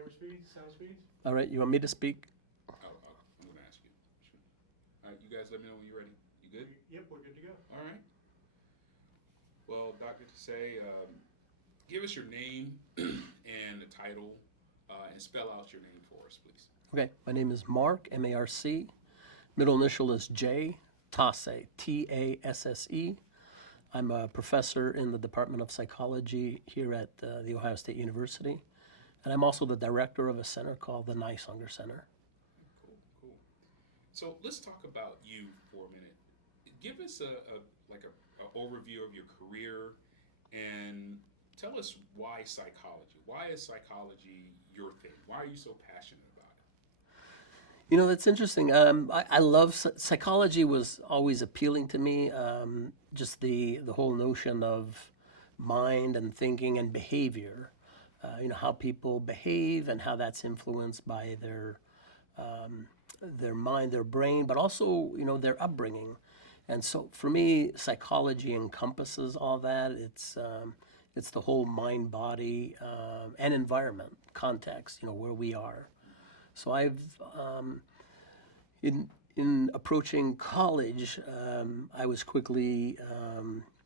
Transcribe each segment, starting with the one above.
Camera speed, sound speed. All right, you want me to speak? I'm going to ask you. Sure. All right, you guys let me know when you're ready. You good? Yep, we're good to go. All right. Well, Dr. Tassé, give us your name and the title and spell out your name for us, please. Okay, my name is Marc, M-A-R-C. Middle initial is J, Tasse, T-A-S-S-E. I'm a professor in the Department of Psychology here at The Ohio State University. And I'm also the director of a center called the Nysunger Center. Cool, cool. So let's talk about you for a minute. Give us a overview of your career and tell us why psychology. Why is psychology your thing? Why are you so passionate about it? You know, that's interesting. I love psychology. Was always appealing to me. Just the whole notion of mind and thinking and behavior. How people behave and how that's influenced by their mind, their brain, but also their upbringing. And so for me, psychology encompasses all that. It's the whole mind, body, and environment context. Where we are. So in approaching college, I was quickly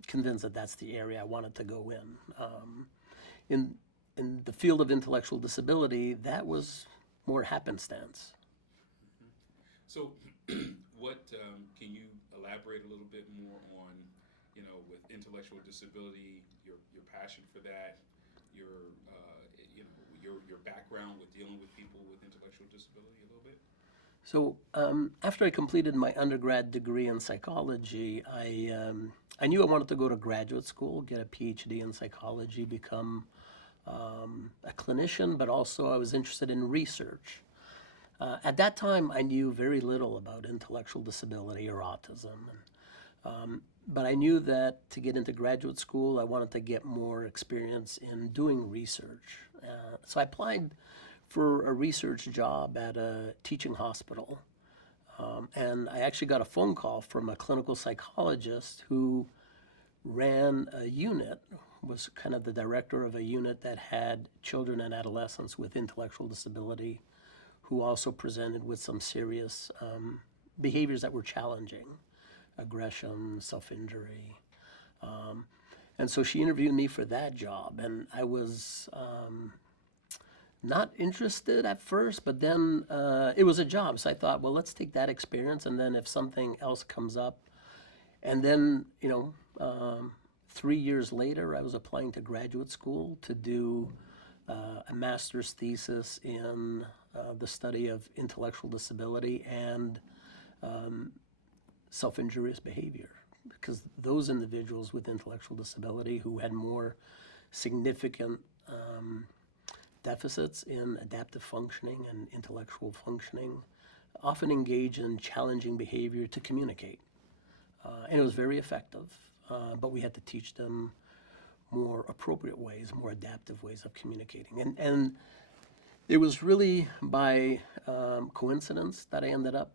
convinced that that's the area I wanted to go in. In the field of intellectual disability, that was more happenstance. So, what can you elaborate a little bit more on, with intellectual disability, your passion for that, your background with dealing with people with intellectual disability a little bit? So after I completed my undergrad degree in psychology, I knew I wanted to go to graduate school, get a PhD in psychology, become a clinician, but also I was interested in research. At that time, I knew very little about intellectual disability or autism. But I knew that to get into graduate school, I wanted to get more experience in doing research. So I applied for a research job at a teaching hospital. And I actually got a phone call from a clinical psychologist who ran a unit, was kind of the director of a unit that had children and adolescents with intellectual disability who also presented with some serious behaviors that were challenging, aggression, self-injury. And so she interviewed me for that job, and I was not interested at first, but then it was a job. So I thought, well, let's take that experience, and then if something else comes up. And then, 3 years later, I was applying to graduate school to do a master's thesis in the study of intellectual disability and self-injurious behavior, because those individuals with intellectual disability who had more significant deficits in adaptive functioning and intellectual functioning often engage in challenging behavior to communicate. And it was very effective, but we had to teach them more appropriate ways, more adaptive ways of communicating. And it was really by coincidence that I ended up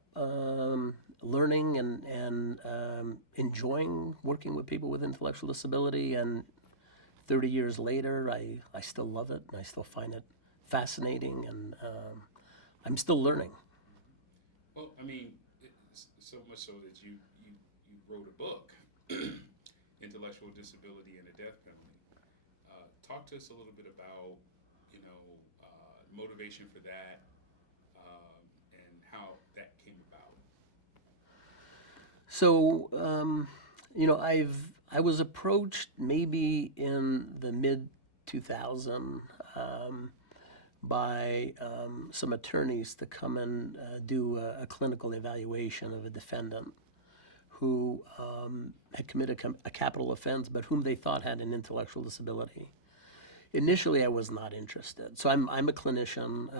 learning and enjoying working with people with intellectual disability. And 30 years later, I still love it, and I still find it fascinating, and I'm still learning. Well, I mean, it's so much so that you wrote a book, Intellectual Disability and the Death Penalty. Talk to us a little bit about, motivation for that, and how that came about. So, I was approached maybe in the mid-2000 by some attorneys to come and do a clinical evaluation of a defendant who had committed a capital offense, but whom they thought had an intellectual disability. Initially, I was not interested. So I'm a clinician.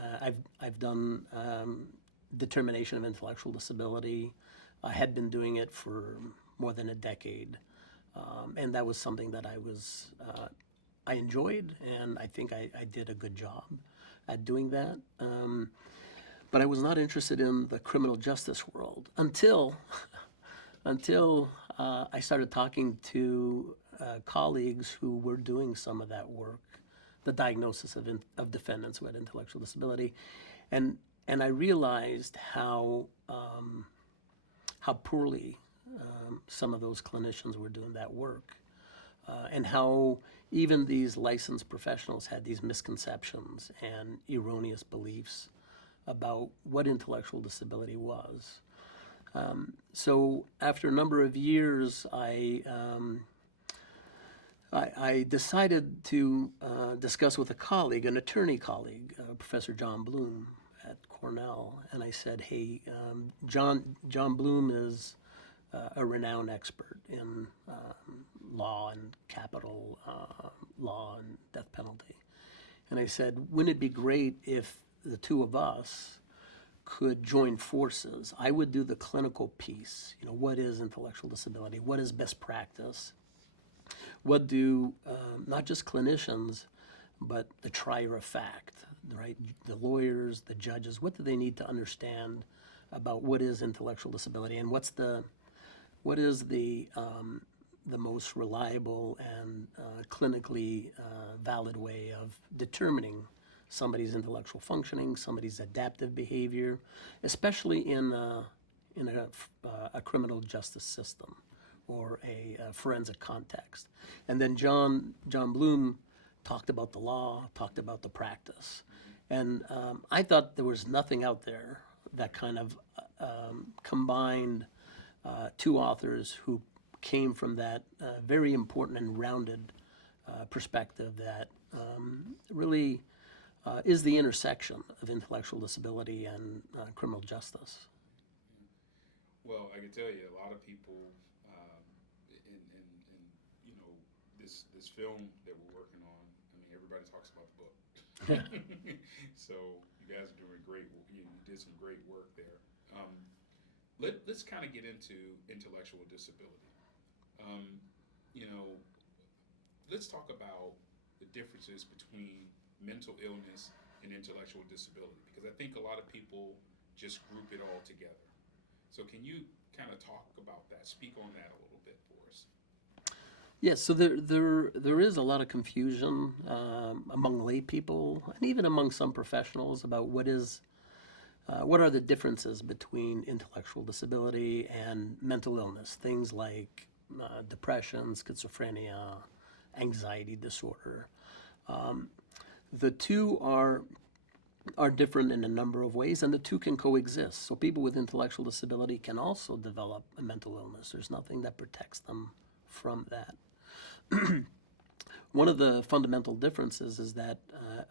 I've done determination of intellectual disability. I had been doing it for more than a decade, and that was something that I enjoyed, and I think I did a good job at doing that. But I was not interested in the criminal justice world until I started talking to colleagues who were doing some of that work the diagnosis of defendants who had intellectual disability, and I realized how poorly some of those clinicians were doing that work, and how even these licensed professionals had these misconceptions and erroneous beliefs about what intellectual disability was. So after a number of years, I decided to discuss with a colleague, an attorney colleague, Professor John Bloom at Cornell, and I said, "Hey, John Bloom is a renowned expert in law and capital law and death penalty," and I said, "Wouldn't it be great if the two of us could join forces? I would do the clinical piece. You know, what is intellectual disability? What is best practice? What do not just clinicians, but the trier of fact, right? The lawyers, the judges, what do they need to understand about what is intellectual disability, and what is the most reliable and clinically valid way of determining somebody's intellectual functioning, somebody's adaptive behavior, especially in a criminal justice system or a forensic context." And then John Bloom talked about the law, talked about the practice. And I thought there was nothing out there that kind of combined two authors who came from that very important and rounded perspective that really is the intersection of intellectual disability and criminal justice. Well, I can tell you, a lot of people, in you know, this film that we're working on. I mean, everybody talks about the book. So you guys are doing great. You did some great work there. Let's kind of get into intellectual disability. You know, let's talk about the differences between mental illness and intellectual disability, because I think a lot of people just group it all together. So can you kind of talk about that, speak on that a little bit for us? Yes, so there is a lot of confusion among lay people and even among some professionals about what are the differences between intellectual disability and mental illness, things like depression, schizophrenia, anxiety disorder. The two are different in a number of ways, and the two can coexist. So people with intellectual disability can also develop a mental illness. There's nothing that protects them from that. One of the fundamental differences is that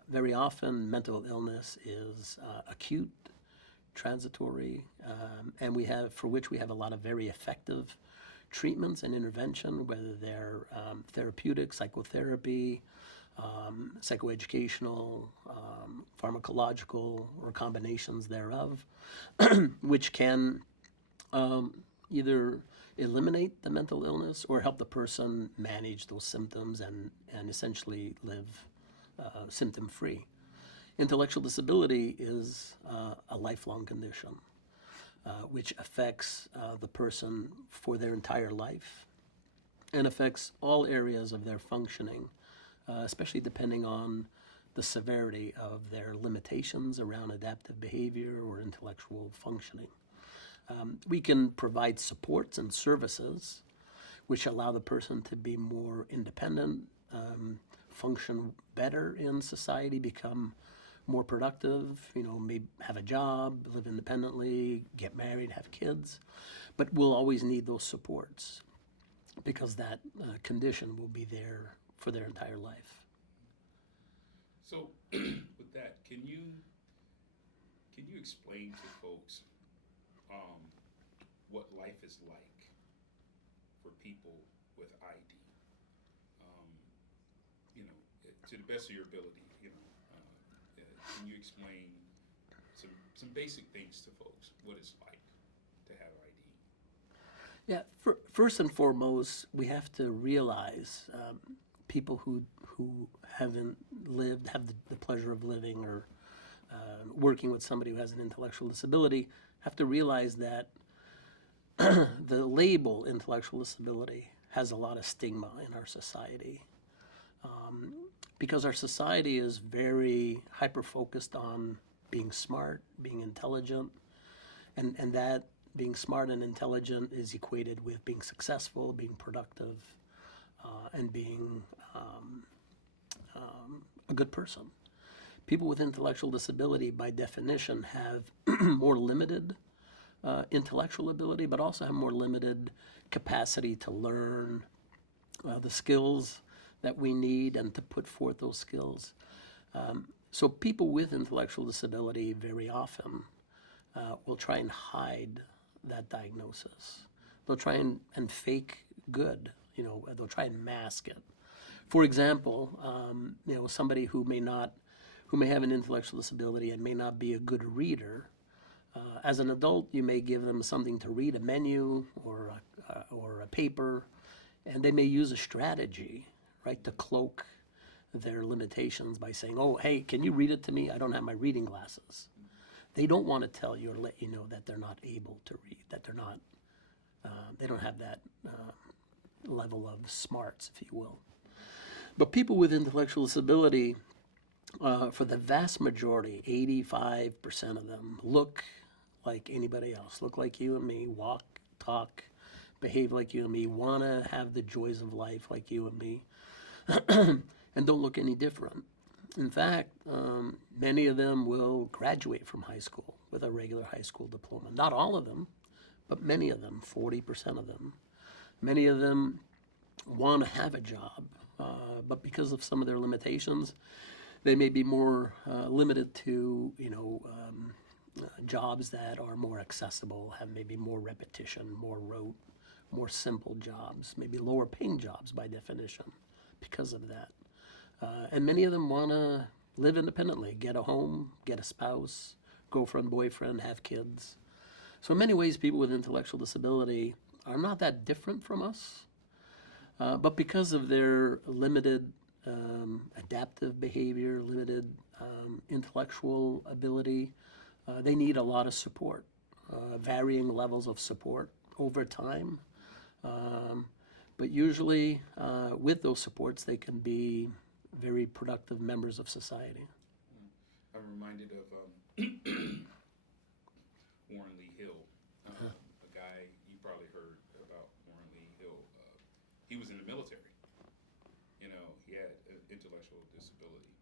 very often mental illness is acute, transitory, and for which we have a lot of very effective treatments and intervention, whether they're therapeutic, psychotherapy, psychoeducational, pharmacological, or combinations thereof, which can either eliminate the mental illness or help the person manage those symptoms and essentially live symptom-free. Intellectual disability is a lifelong condition which affects the person for their entire life and affects all areas of their functioning, especially depending on the severity of their limitations around adaptive behavior or intellectual functioning. We can provide supports and services which allow the person to be more independent, function better in society, become more productive, maybe have a job, live independently, get married, have kids. But we'll always need those supports because that condition will be there for their entire life. So with that, can you explain to folks what life is like for people with ID? To the best of your ability, can you explain some basic things to folks, what it's like to have ID? Yeah, first and foremost, we have to realize people who haven't lived, have the pleasure of living or working with somebody who has an intellectual disability, have to realize that the label intellectual disability has a lot of stigma in our society. because our society is very hyper-focused on being smart, being intelligent, and that being smart and intelligent is equated with being successful, being productive, and being a good person. People with intellectual disability, by definition, have more limited intellectual ability, but also have more limited capacity to learn the skills that we need and to put forth those skills. So people with intellectual disability very often will try and hide that diagnosis. They'll try and fake good, they'll try and mask it. For example, somebody who may have an intellectual disability and may not be a good reader, as an adult, you may give them something to read, a menu or a paper, and they may use a strategy, right, to cloak their limitations by saying, "Oh, hey, can you read it to me? I don't have my reading glasses." They don't want to tell you or let you know that they're not able to read, that they don't have that level of smarts, if you will. But people with intellectual disability, for the vast majority, 85% of them, look like anybody else, look like you and me, walk, talk, behave like you and me, want to have the joys of life like you and me, and don't look any different. In fact, many of them will graduate from high school with a regular high school diploma. Not all of them, but many of them, 40% of them. Many of them want to have a job, but because of some of their limitations, they may be more limited to, jobs that are more accessible, have maybe more repetition, more rote, more simple jobs, maybe lower paying jobs by definition because of that. And many of them want to live independently, get a home, get a spouse, girlfriend, boyfriend, have kids. So in many ways, people with intellectual disability are not that different from us. But because of their limited adaptive behavior, limited intellectual ability, they need a lot of support, varying levels of support over time. But usually, with those supports, they can be very productive members of society. I'm reminded of Warren Lee Hill, a guy you probably heard about. Warren Lee Hill. He was in the military. He had an intellectual disability,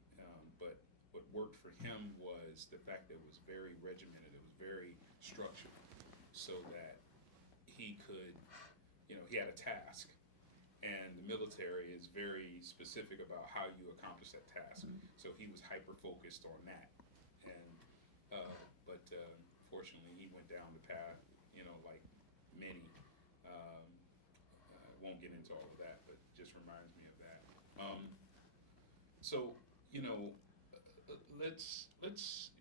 but what worked for him was the fact that it was very regimented. It was very structured, so that he could, he had a task. And the military is very specific about how you accomplish that task. So he was hyper-focused on that. And, but fortunately, he went down the path, like many. Won't get into all of that, but just reminds me of that. So,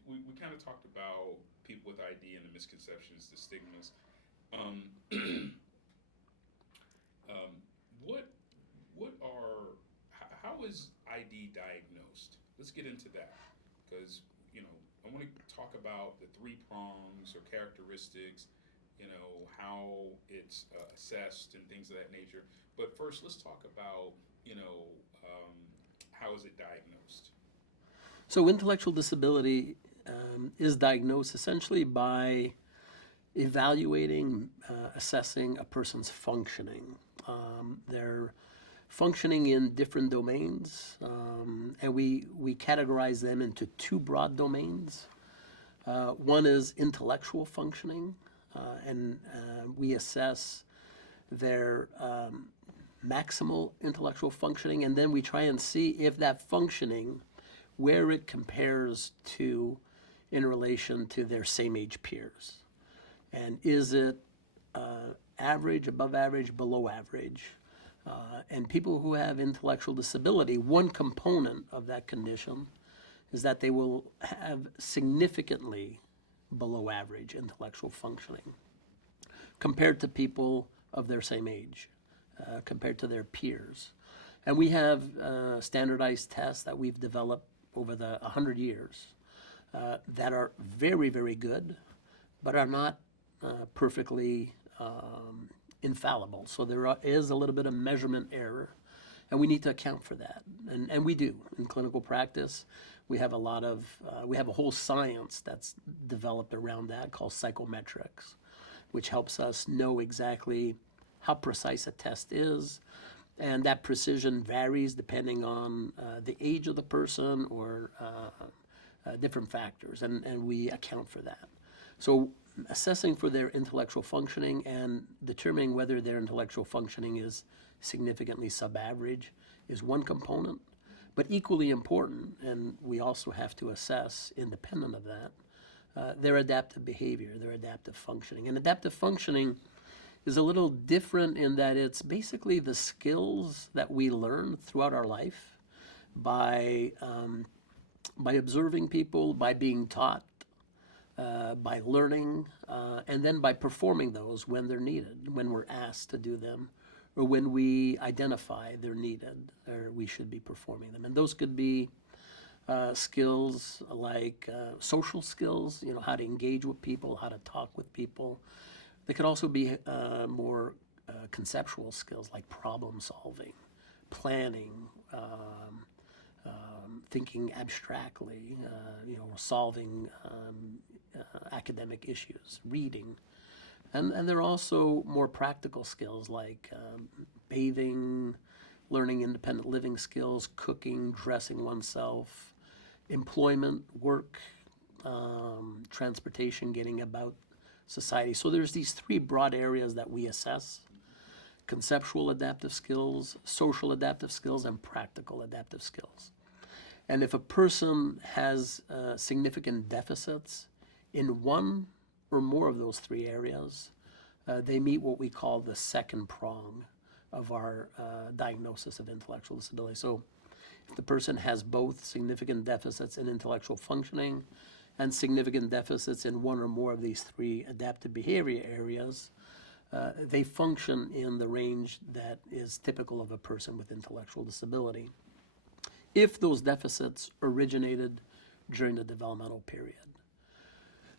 we kind of talked about people with ID and the misconceptions, the stigmas. How is ID diagnosed? Let's get into that, because I want to talk about the three prongs or characteristics, how it's assessed and things of that nature. But first, let's talk about how is it diagnosed? So intellectual disability is diagnosed essentially by evaluating, assessing a person's functioning. They're functioning in different domains, and we categorize them into two broad domains. One is intellectual functioning, and we assess their maximal intellectual functioning, and then we try and see if that functioning, where it compares to in relation to their same age peers. And is it average, above average, below average? And people who have intellectual disability, one component of that condition is that they will have significantly below average intellectual functioning compared to people of their same age, compared to their peers. And we have standardized tests that we've developed over the 100 years that are very, very good, but are not perfectly infallible. So there is a little bit of measurement error. And we need to account for that. And we do in clinical practice. We have we have a whole science that's developed around that called psychometrics, which helps us know exactly how precise a test is. And that precision varies depending on the age of the person or different factors, and we account for that. So assessing for their intellectual functioning and determining whether their intellectual functioning is significantly sub-average is one component, but equally important, and we also have to assess, independent of that, their adaptive behavior, their adaptive functioning. And adaptive functioning is a little different in that it's basically the skills that we learn throughout our life by observing people, by being taught, by learning, and then by performing those when they're needed, when we're asked to do them, or when we identify they're needed or we should be performing them. And those could be skills like social skills, how to engage with people, how to talk with people. They could also be more conceptual skills like problem solving, planning, thinking abstractly, solving academic issues, reading. And there are also more practical skills like bathing, learning independent living skills, cooking, dressing oneself, employment, work, transportation, getting about society. So there's these three broad areas that we assess: conceptual adaptive skills, social adaptive skills, and practical adaptive skills. And if a person has significant deficits in one or more of those three areas, they meet what we call the second prong of our diagnosis of intellectual disability. So if the person has both significant deficits in intellectual functioning and significant deficits in one or more of these three adaptive behavior areas, they function in the range that is typical of a person with intellectual disability, if those deficits originated during the developmental period.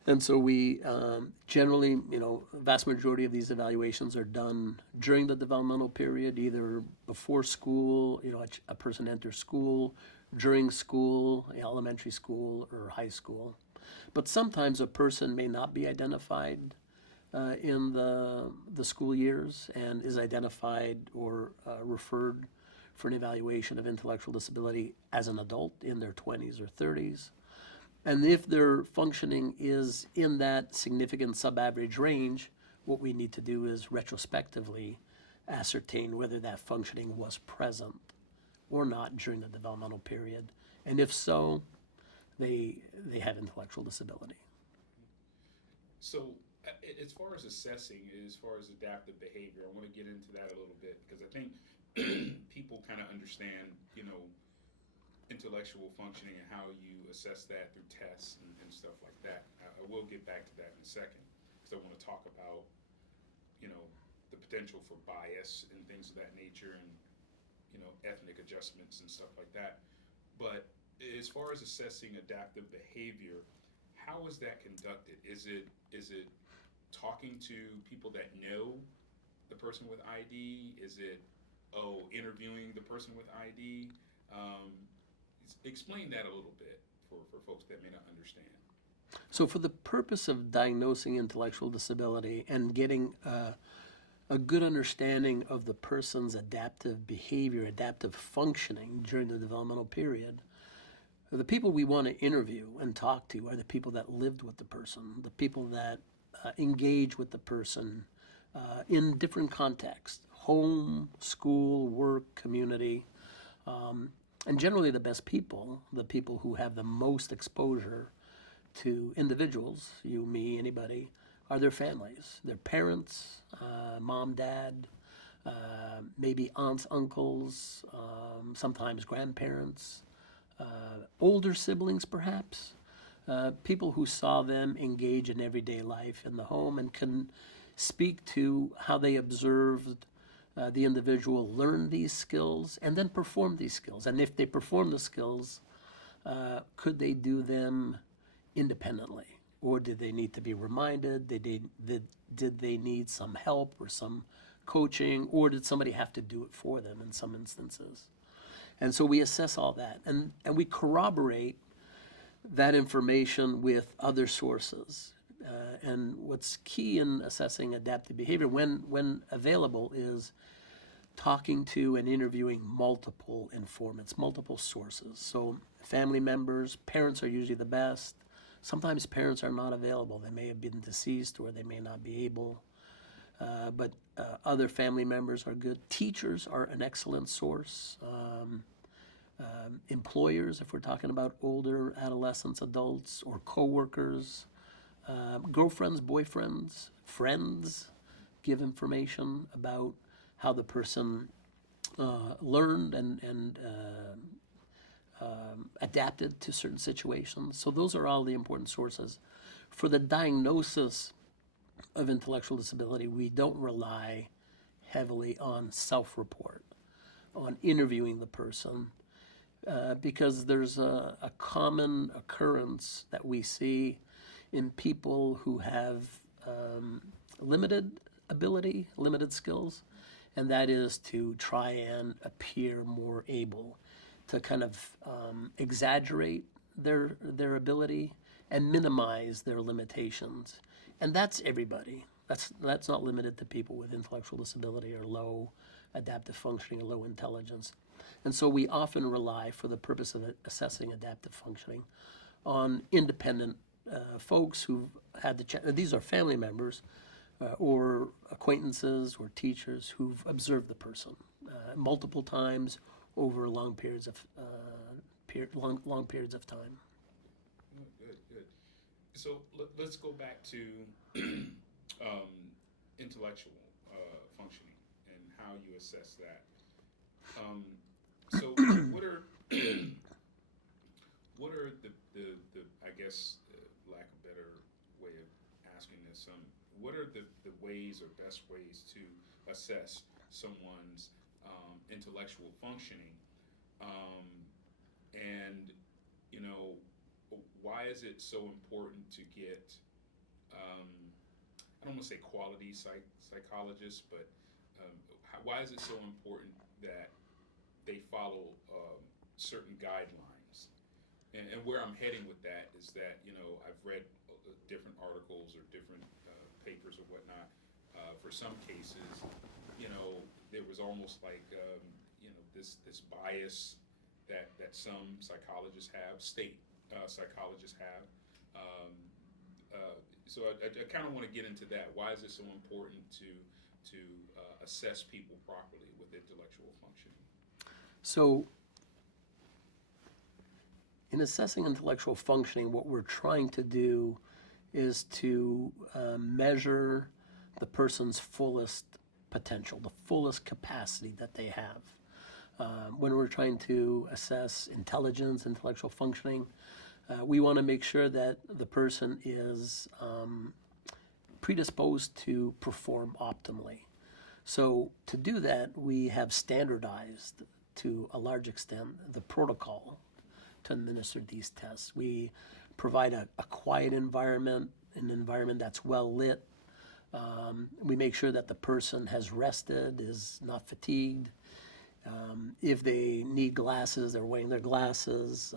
And so we generally, vast majority of these evaluations are done during the developmental period, either before school, a person enters school, during school, elementary school, or high school. But sometimes a person may not be identified in the school years and is identified or referred for an evaluation of intellectual disability as an adult in their 20s or 30s. And if their functioning is in that significant sub-average range, what we need to do is retrospectively ascertain whether that functioning was present or not during the developmental period. And if so, they have intellectual disability. So as far as assessing, as far as adaptive behavior, I want to get into that a little bit because I think people kind of understand, intellectual functioning and how you assess that through tests and stuff like that. I will get back to that in a second because I want to talk about, the potential for bias and things of that nature and, ethnic adjustments and stuff like that. But as far as assessing adaptive behavior, how is that conducted? Is it talking to people that know the person with ID? Is it interviewing the person with ID? Explain that a little bit for folks that may not understand. So for the purpose of diagnosing intellectual disability and getting a good understanding of the person's adaptive behavior, adaptive functioning during the developmental period, the people we want to interview and talk to are the people that lived with the person, the people that engage with the person in different contexts: home, school, work, community. And generally the best people, the people who have the most exposure to individuals, you, me, anybody, are their families, their parents, mom, dad, maybe aunts, uncles, sometimes grandparents, older siblings perhaps, people who saw them engage in everyday life in the home and can speak to how they observed the individual learn these skills and then perform these skills. And if they perform the skills, could they do them independently? Or did they need to be reminded? Did they need some help or some coaching, or did somebody have to do it for them in some instances? And so we assess all that, and we corroborate that information with other sources. And what's key in assessing adaptive behavior when available is talking to and interviewing multiple informants, multiple sources. So family members, parents are usually the best. Sometimes parents are not available. They may have been deceased or they may not be able. But other family members are good. Teachers are an excellent source. Employers, if we're talking about older adolescents, adults, or coworkers, girlfriends, boyfriends, friends give information about how the person learned and adapted to certain situations. So those are all the important sources. For the diagnosis of intellectual disability, we don't rely heavily on self-report, on interviewing the person, because there's a common occurrence that we see in people who have limited ability, limited skills, and that is to try and appear more able, to kind of exaggerate their ability and minimize their limitations. And that's everybody. That's not limited to people with intellectual disability or low adaptive functioning or low intelligence. And so we often rely, for the purpose of assessing adaptive functioning, on independent folks who've had the chance. These are family members or acquaintances or teachers who've observed the person multiple times over long periods of long periods of time. Good, good. So let's go back to intellectual functioning and how you assess that. So what are what are the I guess lack of better way of asking this, what are the ways or best ways to assess someone's intellectual functioning, and you know, why is it so important to get I don't want to say quality psychologists, but why is it so important that they follow certain guidelines? And where I'm heading with that is that, you know, I've read different articles or different papers or whatnot. For some cases, you know, there was almost like, you know, this bias that some psychologists have, state psychologists have. So I kind of want to get into that. Why is it so important to assess people properly with intellectual functioning? So in assessing intellectual functioning, what we're trying to do is to measure the person's fullest potential, the fullest capacity that they have. When we're trying to assess intelligence, intellectual functioning, we want to make sure that the person is predisposed to perform optimally. So to do that, we have standardized to a large extent the protocol to administer these tests. We provide a quiet environment, an environment that's well lit. We make sure that the person has rested, is not fatigued. If they need glasses, they're wearing their glasses,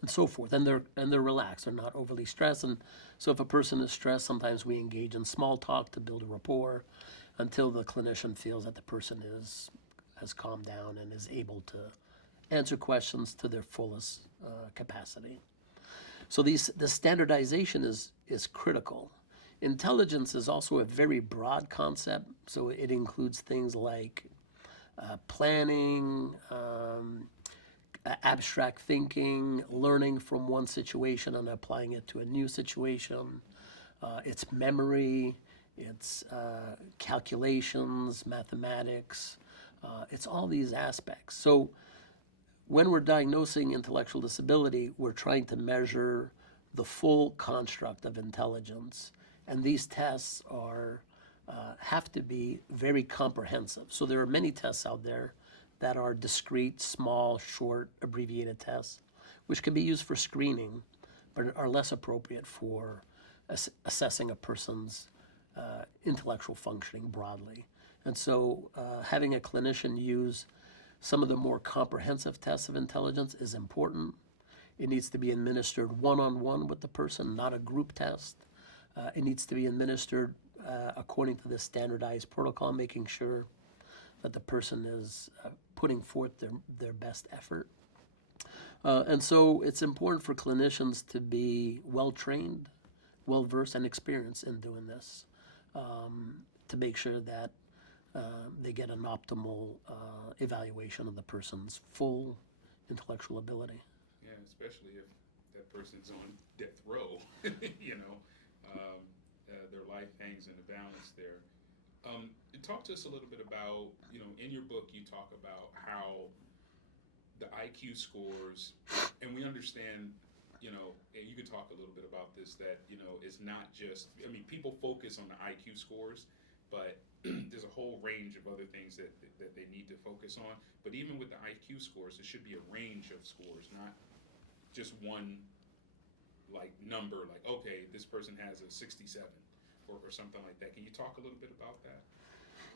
and so forth. And they're relaxed. They're not overly stressed. And so if a person is stressed, sometimes we engage in small talk to build a rapport until the clinician feels that the person has calmed down and is able to answer questions to their fullest capacity. So the standardization is critical. Intelligence is also a very broad concept, so it includes things like planning, abstract thinking, learning from one situation and applying it to a new situation. It's memory, it's calculations, mathematics, it's all these aspects. So when we're diagnosing intellectual disability, we're trying to measure the full construct of intelligence, and these tests have to be very comprehensive. So there are many tests out there that are discrete, small, short, abbreviated tests, which can be used for screening, but are less appropriate for assessing a person's intellectual functioning broadly. And so having a clinician use some of the more comprehensive tests of intelligence is important. It needs to be administered one-on-one with the person, not a group test. It needs to be administered according to the standardized protocol, making sure that the person is putting forth their best effort. And so it's important for clinicians to be well-trained, well-versed, and experienced in doing this to make sure that they get an optimal evaluation of the person's full intellectual ability. Yeah, especially if that person's on death row, you know, their life hangs in the balance there. Talk to us a little bit about, you know, in your book you talk about how the IQ scores, and we understand, you know, and you can talk a little bit about this, that, you know, it's not just, I mean, people focus on the IQ scores, but there's a whole range of other things that they need to focus on. But even with the IQ scores, there should be a range of scores, not just one like number, like, okay, this person has a 67 or something like that. Can you talk a little bit about that?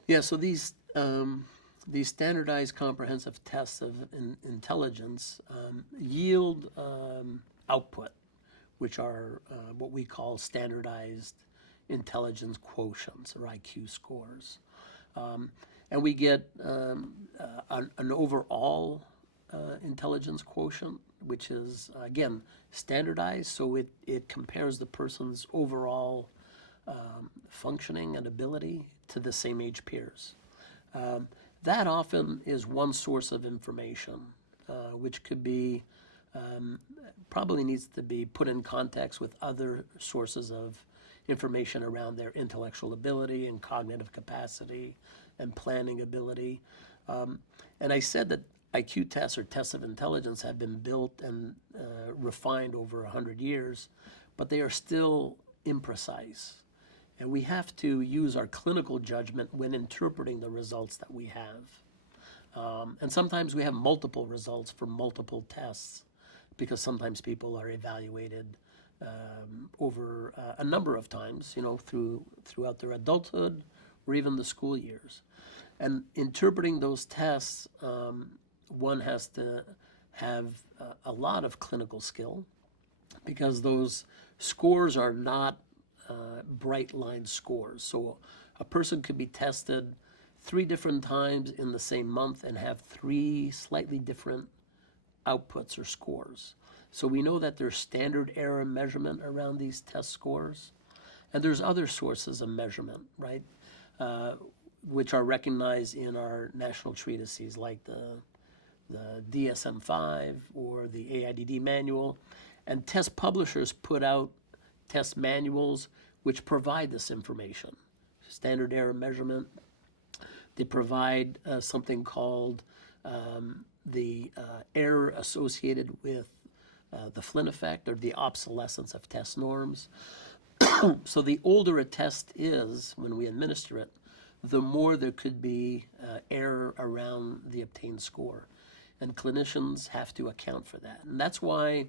Yeah, so these standardized comprehensive tests of intelligence yield output, which are what we call standardized intelligence quotients or IQ scores. And we get an overall intelligence quotient, which is, again, standardized, so it compares the person's overall functioning and ability to the same age peers. That often is one source of information, which could be, probably needs to be put in context with other sources of information around their intellectual ability and cognitive capacity and planning ability. And I said that IQ tests or tests of intelligence have been built and refined over 100 years, but they are still imprecise. And we have to use our clinical judgment when interpreting the results that we have. And sometimes we have multiple results for multiple tests because sometimes people are evaluated over a number of times, you know, throughout their adulthood or even the school years. And interpreting those tests, one has to have a lot of clinical skill because those scores are not bright line scores. So a person could be tested 3 different times in the same month and have 3 slightly different outputs or scores. So we know that there's standard error measurement around these test scores, and there's other sources of measurement, right, which are recognized in our national treatises like the DSM-5 or the AIDD manual, and test publishers put out test manuals which provide this information. Standard error measurement. They provide something called the error associated with the Flynn effect or the obsolescence of test norms. So the older a test is when we administer it, the more there could be error around the obtained score. And clinicians have to account for that. And that's why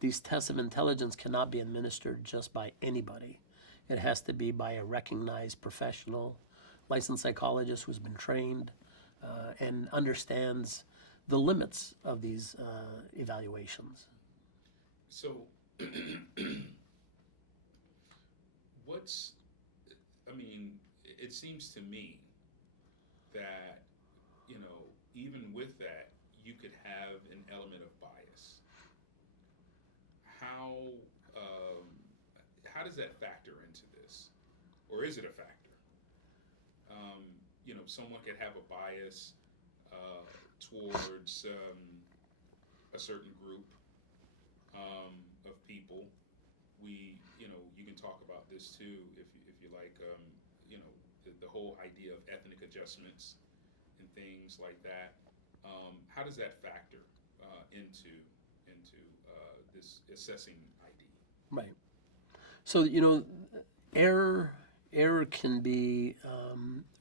these tests of intelligence cannot be administered just by anybody. It has to be by a recognized professional, licensed psychologist who's been trained and understands the limits of these evaluations. So, it seems to me that, you know, even with that, you could have an element of bias. How does that factor into this? Or is it a factor? You know, someone could have a bias towards a certain group of people. You can talk about this too, if you like. You know, the whole idea of ethnic adjustments and things like that. How does that factor into this assessing ID? Right. So, you know, error can be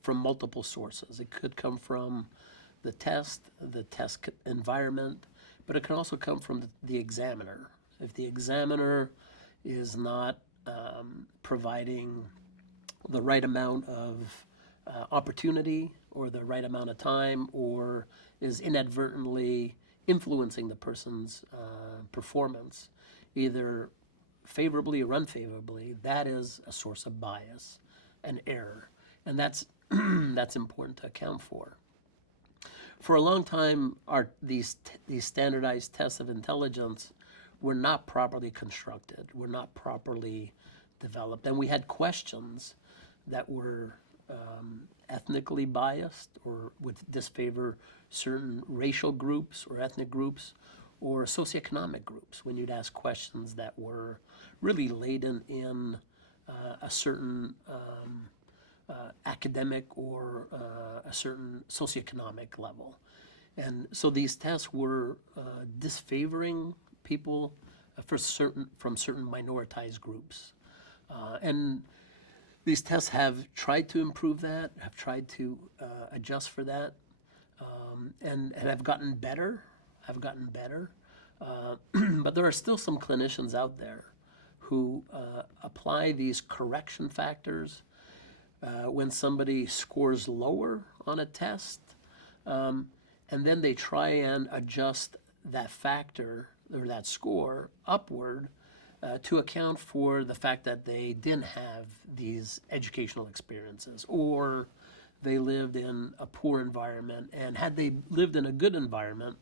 from multiple sources. It could come from the test environment, but it can also come from the examiner. If the examiner is not providing the right amount of opportunity or the right amount of time, or is inadvertently influencing the person's performance, either favorably or unfavorably, that is a source of bias and error. And that's, that's important to account for. For a long time, these standardized tests of intelligence were not properly constructed, were not properly developed, and we had questions that were ethnically biased or would disfavor certain racial groups or ethnic groups or socioeconomic groups when you'd ask questions that were really laden in a certain academic or a certain socioeconomic level. And so these tests were disfavoring people from certain minoritized groups. And these tests have tried to improve that, have tried to adjust for that, and have gotten better, but there are still some clinicians out there who apply these correction factors when somebody scores lower on a test, and then they try and adjust that factor or that score upward to account for the fact that they didn't have these educational experiences, or they lived in a poor environment, and had they lived in a good environment,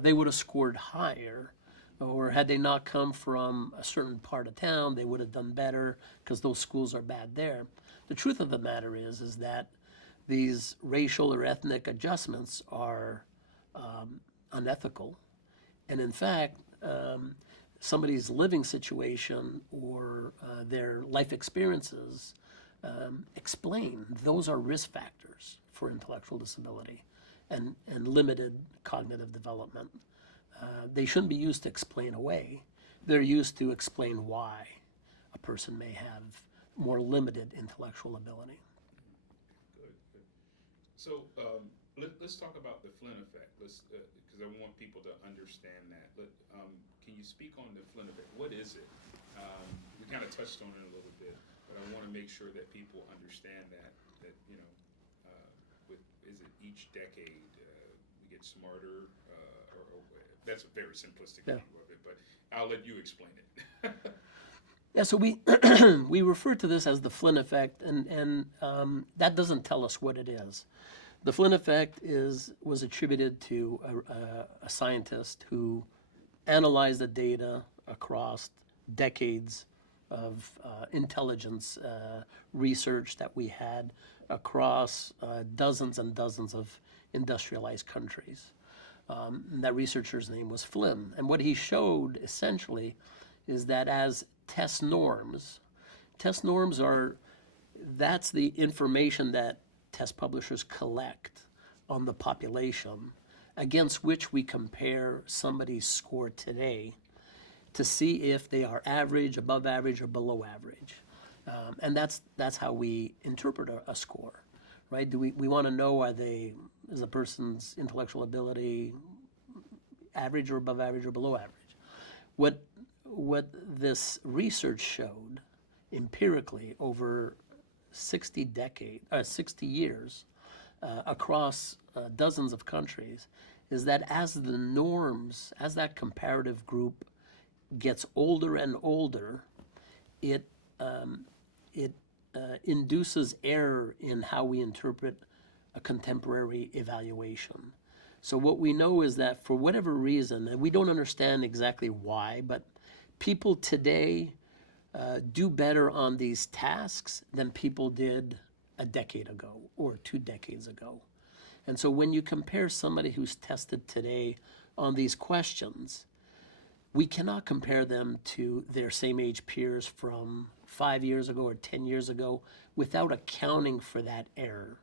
they would have scored higher, or had they not come from a certain part of town, they would have done better because those schools are bad there. The truth of the matter is that these racial or ethnic adjustments are unethical, and in fact, somebody's living situation or their life experiences explain those are risk factors for intellectual disability and limited cognitive development. They shouldn't be used to explain away. They're used to explain why a person may have more limited intellectual ability. Good, good. So let's talk about the Flynn effect. Let's because I want people to understand that. Can you speak on the Flynn effect? What is it? We kind of touched on it a little bit, but I want to make sure that people understand that you know, is it each decade we get smarter, or that's a very simplistic view of it, but I'll let you explain it. Yeah, so we we refer to this as the Flynn effect, and that doesn't tell us what it is. The Flynn effect was attributed to a scientist who analyzed the data across decades of intelligence research that we had across dozens and dozens of industrialized countries. That researcher's name was Flynn, and what he showed essentially is that as test norms are, that's the information that test publishers collect on the population against which we compare somebody's score today to see if they are average, above average, or below average. And that's how we interpret a score, right? We want to know, is a person's intellectual ability average or above average or below average? What this research showed empirically over 60 years across dozens of countries is that as the norms, as that comparative group gets older and older, it induces error in how we interpret a contemporary evaluation. So what we know is that for whatever reason, and we don't understand exactly why, but people today do better on these tasks than people did a decade ago or 2 decades ago. And so when you compare somebody who's tested today on these questions, we cannot compare them to their same age peers from 5 years ago or 10 years ago without accounting for that error.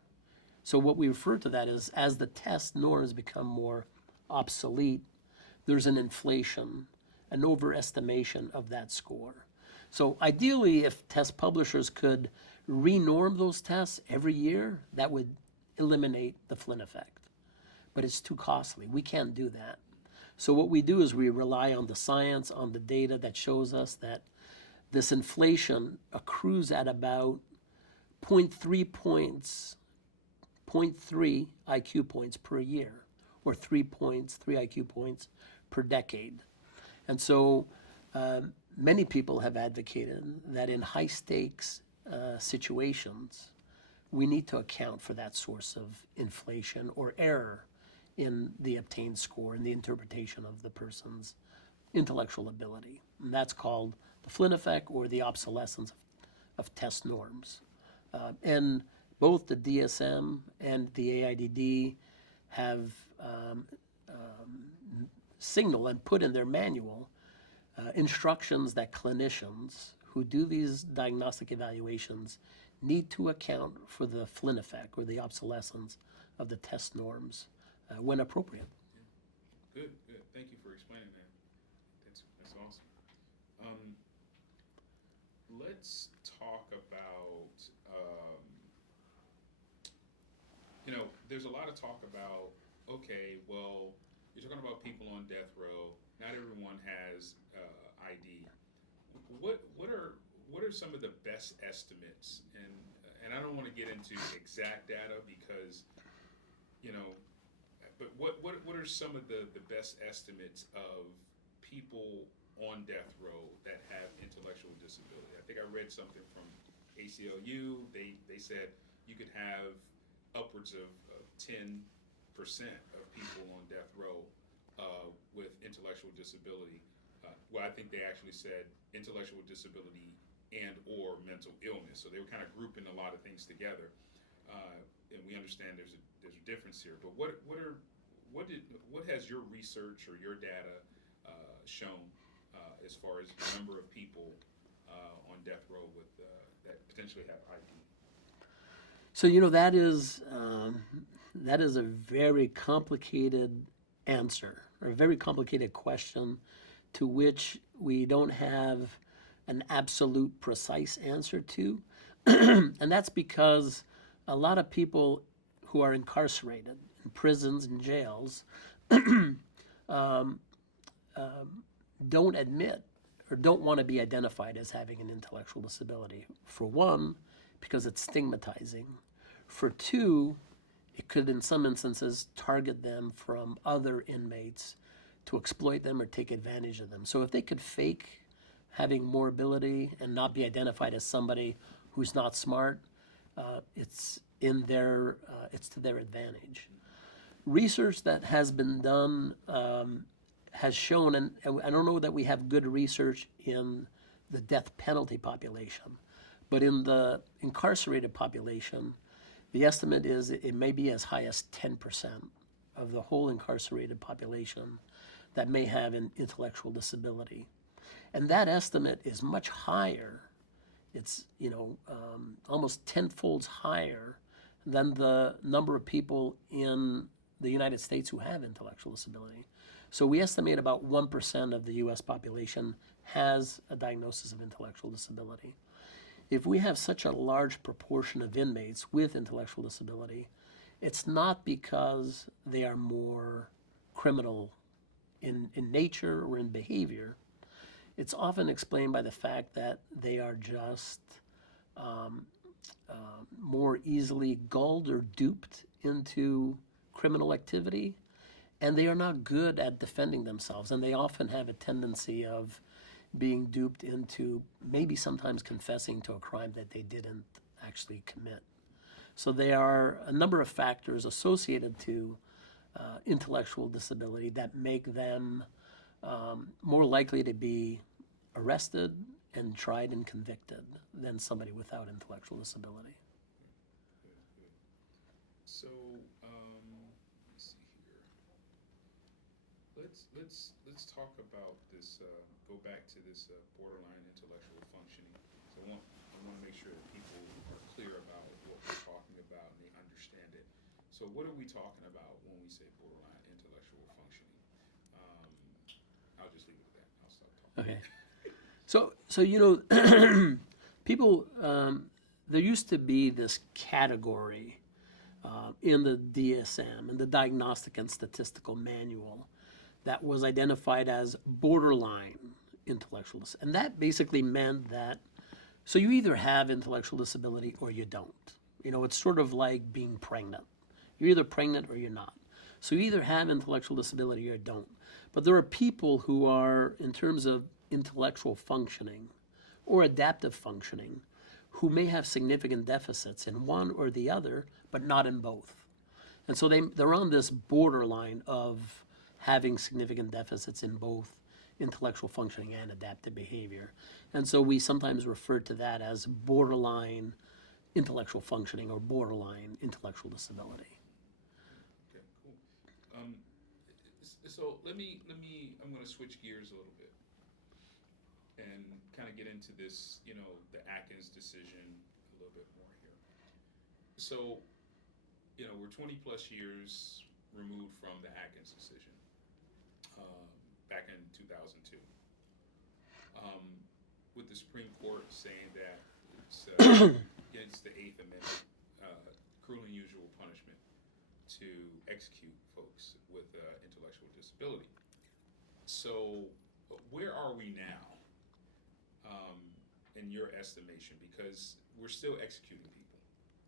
So what we refer to that is, as the test norms become more obsolete, there's an inflation, an overestimation of that score. So ideally, if test publishers could renorm those tests every year, that would eliminate the Flynn effect. But it's too costly. We can't do that. So what we do is we rely on the science, on the data that shows us that this inflation accrues at about 0.3 points, 0.3 IQ points per year, or 3 IQ points per decade. And so many people have advocated that in high stakes situations, we need to account for that source of inflation or error in the obtained score and the interpretation of the person's intellectual ability. And that's called the Flynn effect or the obsolescence of test norms. And both the DSM and the AIDD have signaled and put in their manual instructions that clinicians who do these diagnostic evaluations need to account for the Flynn effect or the obsolescence of the test norms when appropriate. Good, good. Thank you for explaining that. That's awesome. Let's talk about, there's a lot of talk about, okay, well, you're talking about people on death row. Not everyone has ID. What are some of the best estimates? And I don't want to get into exact data because, but what are some of the best estimates of people on death row that have intellectual disability? I think I read something from ACLU. They said you could have upwards of 10% of people on death row with intellectual disability. Well, I think they actually said intellectual disability and or mental illness. So they were kind of grouping a lot of things together. And we understand there's a difference here. But what has your research or your data shown as far as the number of people on death row with that potentially have ID? So that is a very complicated answer, or a very complicated question to which we don't have an absolute precise answer to. And that's because a lot of people who are incarcerated in prisons and jails don't admit or don't want to be identified as having an intellectual disability. For one, because it's stigmatizing. For two, it could in some instances target them from other inmates to exploit them or take advantage of them. So if they could fake having more ability and not be identified as somebody who's not smart, it's to their advantage. Research that has been done has shown, and I don't know that we have good research in the death penalty population, but in the incarcerated population, the estimate is it may be as high as 10% of the whole incarcerated population that may have an intellectual disability. And that estimate is much higher. It's almost tenfold higher than the number of people in the United States who have intellectual disability. So we estimate about 1% of the US population has a diagnosis of intellectual disability. If we have such a large proportion of inmates with intellectual disability, it's not because they are more criminal in nature or in behavior. It's often explained by the fact that they are just more easily gulled or duped into criminal activity, and they are not good at defending themselves, and they often have a tendency of being duped into maybe sometimes confessing to a crime that they didn't actually commit. So there are a number of factors associated to intellectual disability that make them more likely to be arrested and tried and convicted than somebody without intellectual disability. Good. So let's see here. Let's talk about this. Go back to this borderline intellectual functioning. So I want to make sure that people are clear about what we're talking about and they understand it. So what are we talking about when we say borderline intellectual functioning? I'll just leave it at that. I'll stop talking. Okay. So people, there used to be this category in the DSM, in the Diagnostic and Statistical Manual, that was identified as borderline intellectual disability. And that basically meant that So you either have intellectual disability or you don't. You know, it's sort of like being pregnant. You're either pregnant or you're not. So you either have intellectual disability or you don't. But there are people who are, in terms of intellectual functioning or adaptive functioning, who may have significant deficits in one or the other, but not in both. And so they're on this borderline of having significant deficits in both intellectual functioning and adaptive behavior. And so we sometimes refer to that as borderline intellectual functioning or borderline intellectual disability. Okay, cool. Um, so I'm going to switch gears a little bit and kind of get into this, the Atkins decision a little bit more here. So, we're 20 plus years removed from the Atkins decision back in 2002. Um, with the Supreme Court saying that it's against the Eighth Amendment, cruel and unusual punishment, to execute folks with intellectual disability. So, where are we now, in your estimation? Because we're still executing people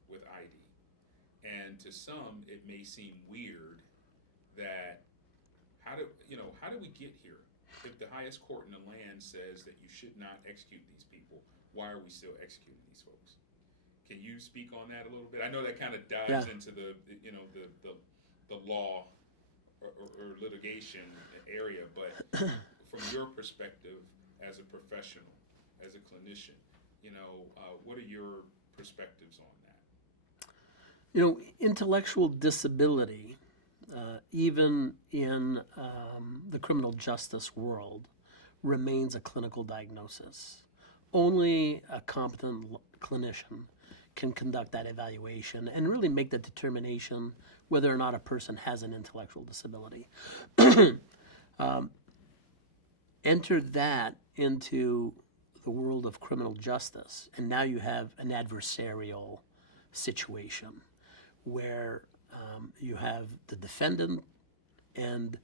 with ID, and to some, it may seem weird that how do we get here? If the highest court in the land says that you should not execute these people, why are we still executing these folks? Can you speak on that a little bit? I know that kind of dives into the law or litigation area, but from your perspective as a professional, as a clinician, what are your perspectives on that? You know, intellectual disability, even in the criminal justice world, remains a clinical diagnosis. Only a competent clinician can conduct that evaluation and really make the determination whether or not a person has an intellectual disability. Enter that into the world of criminal justice, and now you have an adversarial situation where you have the defendant and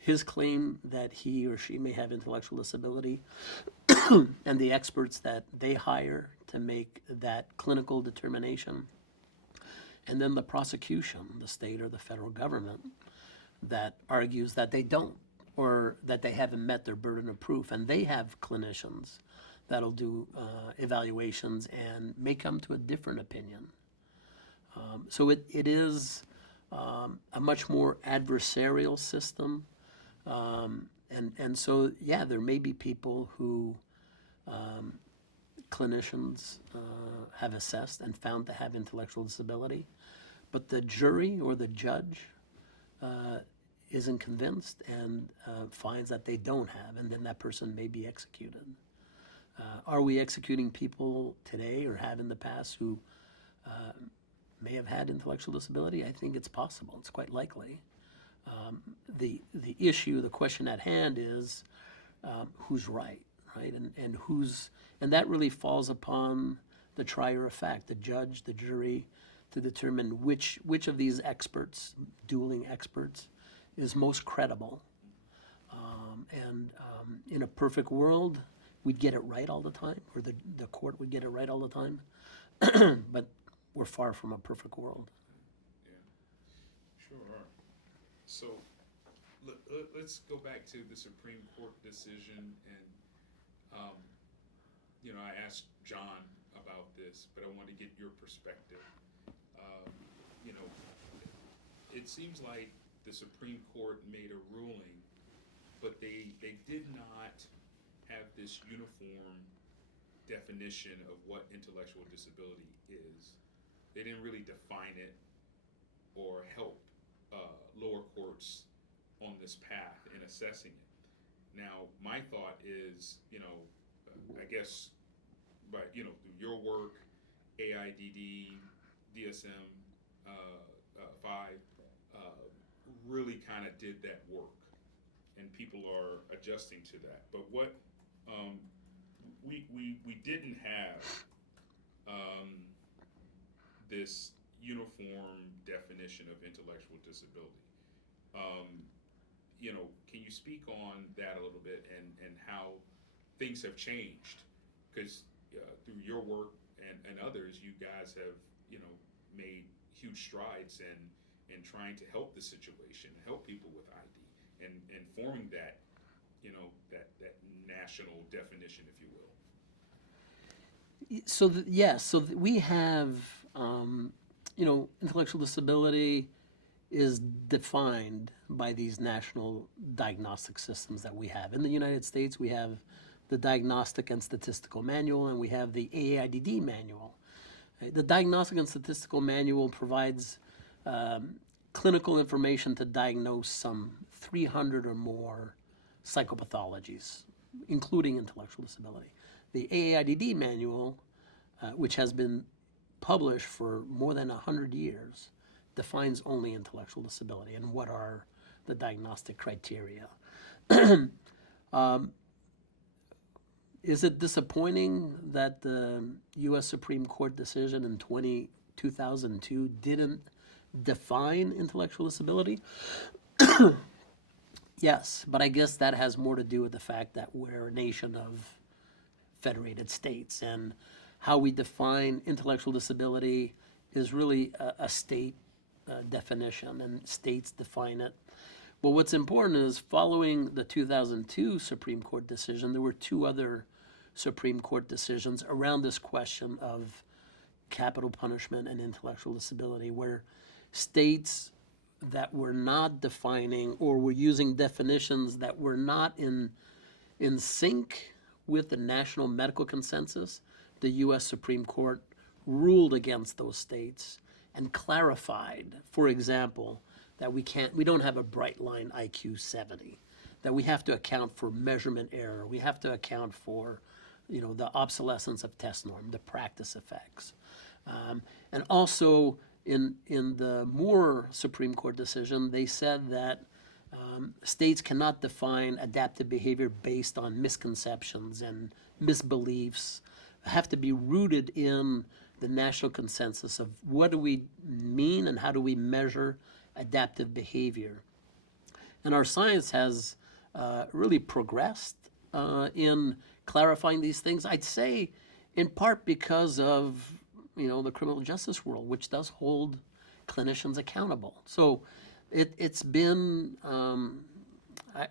his claim that he or she may have intellectual disability and the experts that they hire to make that clinical determination, and then the prosecution, the state or the federal government, that argues that they don't, or that they haven't met their burden of proof, and they have clinicians that'll do evaluations and may come to a different opinion. So it is a much more adversarial system. And so, yeah, there may be people who clinicians have assessed and found to have intellectual disability, but the jury or the judge isn't convinced and finds that they don't have, and then that person may be executed. Are we executing people today or have in the past who may have had intellectual disability? I think it's possible. It's quite likely. The issue, the question at hand is who's right, and that really falls upon the trier of fact, the judge, the jury, to determine which of these experts, dueling experts, is most credible. In a perfect world, we'd get it right all the time, or the court would get it right all the time. But we're far from a perfect world. Yeah, sure are. So let's go back to the Supreme Court decision, and I asked John about this, but I want to get your perspective. It seems like the Supreme Court made a ruling, but they did not have this uniform definition of what intellectual disability is. They didn't really define it or help lower courts on this path in assessing it. Now, my thought is, I guess, but through your work, AIDD, DSM 5 really kind of did that work, and people are adjusting to that. But what we didn't have this uniform definition of intellectual disability. Can you speak on that a little bit, and how things have changed? Because through your work and others, you guys have, you know, made huge strides in trying to help the situation, help people with ID, and forming that, you know, that national definition, if you will. So yes, so we have, intellectual disability is defined by these national diagnostic systems that we have. In the United States, we have the Diagnostic and Statistical Manual, and we have the AAIDD Manual. The Diagnostic and Statistical Manual provides clinical information to diagnose some 300 or more psychopathologies, including intellectual disability. The AAIDD Manual, which has been published for more than 100 years, defines only intellectual disability and what are the diagnostic criteria. Is it disappointing that the U.S. Supreme Court decision in 2002 didn't define intellectual disability? Yes, but I guess that has more to do with the fact that we're a nation of federated states, and how we define intellectual disability is really a state definition, and states define it. But what's important is, following the 2002 Supreme Court decision, there were two other Supreme Court decisions around this question of capital punishment and intellectual disability, where states that were not defining, or were using definitions that were not in sync with the national medical consensus, the U.S. Supreme Court ruled against those states and clarified, for example, that we don't have a bright line IQ 70, that we have to account for measurement error, we have to account for, the obsolescence of test norm, the practice effects. And also, in the Moore Supreme Court decision, they said that states cannot define adaptive behavior based on misconceptions and misbeliefs, have to be rooted in the national consensus of what do we mean and how do we measure adaptive behavior. And our science has really progressed in clarifying these things, I'd say in part because of, the criminal justice world, which does hold clinicians accountable. So it's been,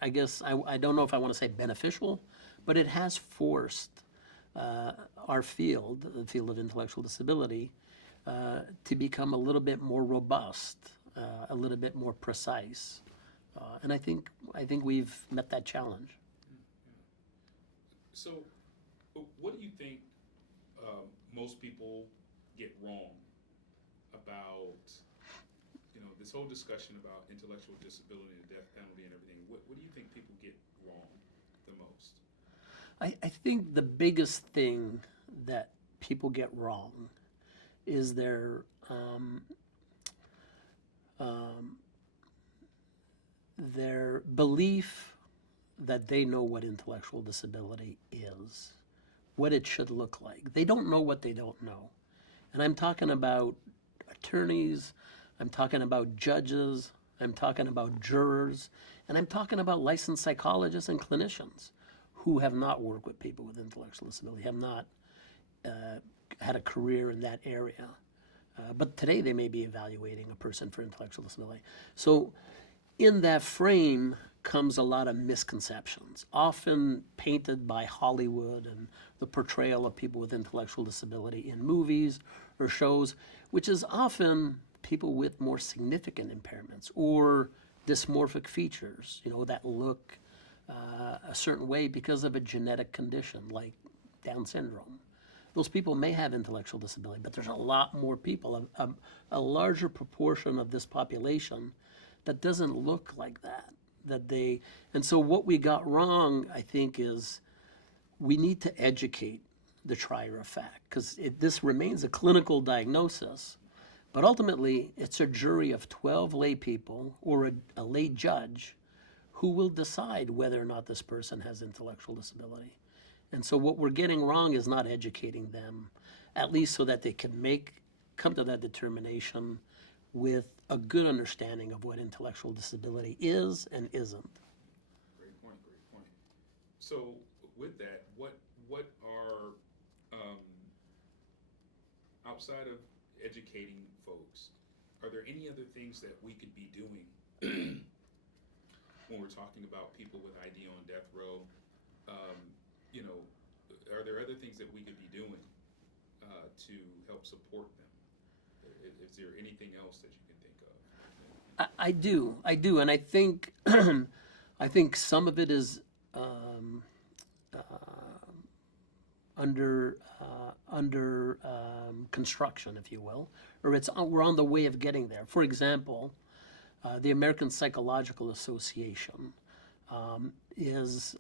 I guess, I don't know if I want to say beneficial, but it has forced our field, the field of intellectual disability, to become a little bit more robust, a little bit more precise. And I think we've met that challenge. So, what do you think most people get wrong about, this whole discussion about intellectual disability and the death penalty and everything? What do you think people get wrong the most? I think the biggest thing that people get wrong is their belief that they know what intellectual disability is, what it should look like. They don't know what they don't know. And I'm talking about attorneys, I'm talking about judges, I'm talking about jurors, and I'm talking about licensed psychologists and clinicians who have not worked with people with intellectual disability, have not had a career in that area. But today they may be evaluating a person for intellectual disability. So in that frame comes a lot of misconceptions, often painted by Hollywood and the portrayal of people with intellectual disability in movies or shows, which is often people with more significant impairments or dysmorphic features, that look a certain way because of a genetic condition like Down syndrome. Those people may have intellectual disability, but there's a lot more people, a larger proportion of this population that doesn't look like that. And so what we got wrong, I think, is we need to educate the trier of fact, because this remains a clinical diagnosis, but ultimately it's a jury of 12 lay people or a lay judge who will decide whether or not this person has intellectual disability. And so what we're getting wrong is not educating them, at least so that they can come to that determination with a good understanding of what intellectual disability is and isn't. Great point. So with that, what are outside of educating folks, are there any other things that we could be doing when we're talking about people with ID on death row? Um, you know, are there other things that we could be doing to help support them? Is there anything else that you can think of? I do, and I think I think some of it is under construction, if you will, or we're on the way of getting there. For example, the American Psychological Association is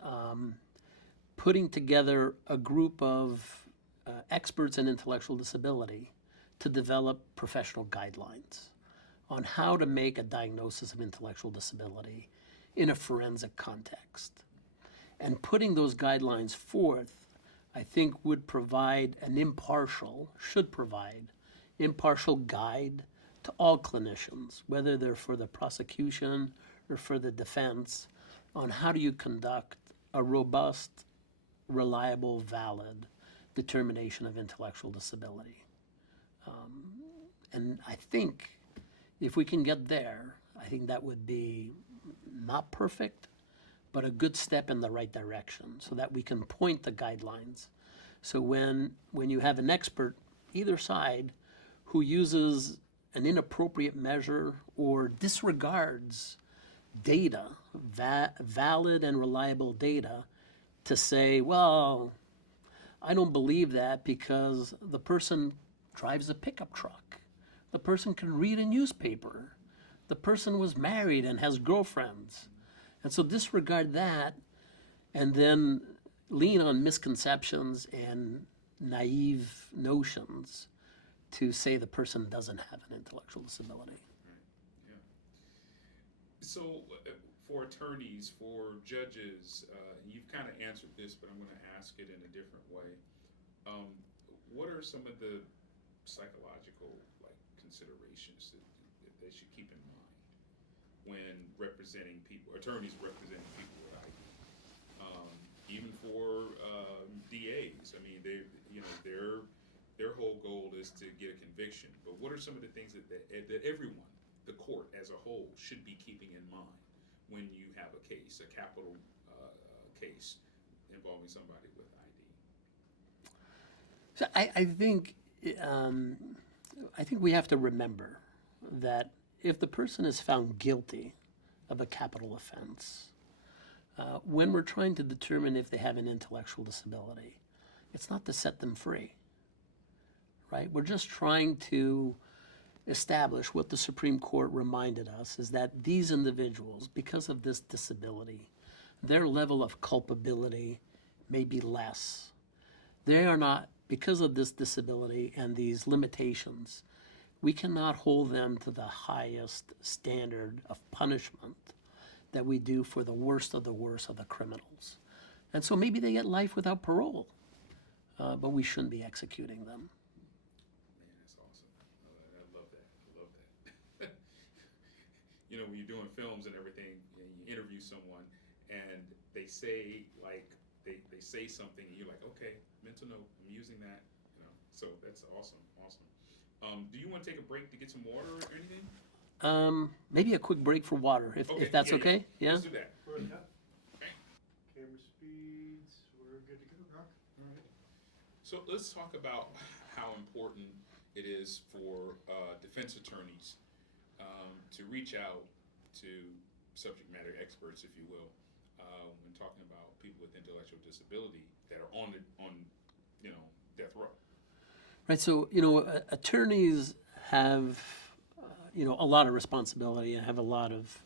putting together a group of experts in intellectual disability to develop professional guidelines on how to make a diagnosis of intellectual disability in a forensic context. And putting those guidelines forth, I think, should provide impartial guide to all clinicians, whether they're for the prosecution or for the defense, on how do you conduct a robust, reliable, valid determination of intellectual disability. And I think if we can get there, I think that would be not perfect, but a good step in the right direction so that we can point the guidelines. So when you have an expert, either side, who uses an inappropriate measure or disregards data, valid and reliable data, to say, well, I don't believe that because the person drives a pickup truck. The person can read a newspaper. The person was married and has girlfriends. And so disregard that and then lean on misconceptions and naive notions to say the person doesn't have an intellectual disability. Yeah. So for attorneys, for judges, you've kind of answered this, but I'm going to ask it in a different way. What are some of the psychological considerations that they should keep in mind when representing people, attorneys representing people with ID? Even for DAs, I mean, their whole goal is to get a conviction. But what are some of the things that everyone, the court as a whole, should be keeping in mind when you have a case, a capital case involving somebody with ID? So I think we have to remember that if the person is found guilty of a capital offense, when we're trying to determine if they have an intellectual disability, it's not to set them free, right? We're just trying to establish what the Supreme Court reminded us is that these individuals, because of this disability, their level of culpability may be less. They are not, because of this disability and these limitations, we cannot hold them to the highest standard of punishment that we do for the worst of the criminals. And so maybe they get life without parole, but we shouldn't be executing them. Man, that's awesome. I love that. I love that. You know, when you're doing films and everything, and you interview someone, and they say they say something, and you're like, okay, mental note, I'm using that. You know, so that's awesome. Do you want to take a break to get some water or anything? Maybe a quick break for water, if that's okay. Yeah. Let's do that. Yeah. Camera speeds, we're good to go, Mark. All right. So let's talk about how important it is for defense attorneys to reach out to subject matter experts, if you will, when talking about people with intellectual disability that are on death row. Right. So attorneys have a lot of responsibility and have a lot of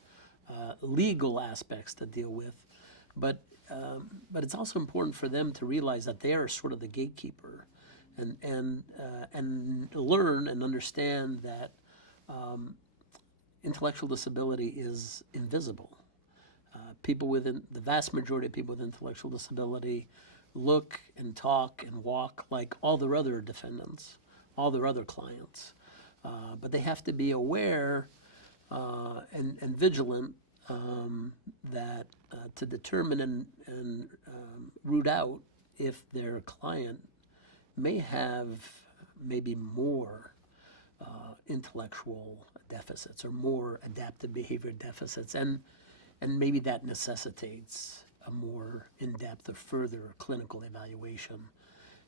legal aspects to deal with, but it's also important for them to realize that they are sort of the gatekeeper, and learn and understand that intellectual disability is invisible. The vast majority of people with intellectual disability look and talk and walk like all their other defendants, all their other clients. But they have to be aware and vigilant that to determine and root out if their client may have maybe more intellectual deficits or more adaptive behavior deficits, and maybe that necessitates a more in-depth or further clinical evaluation,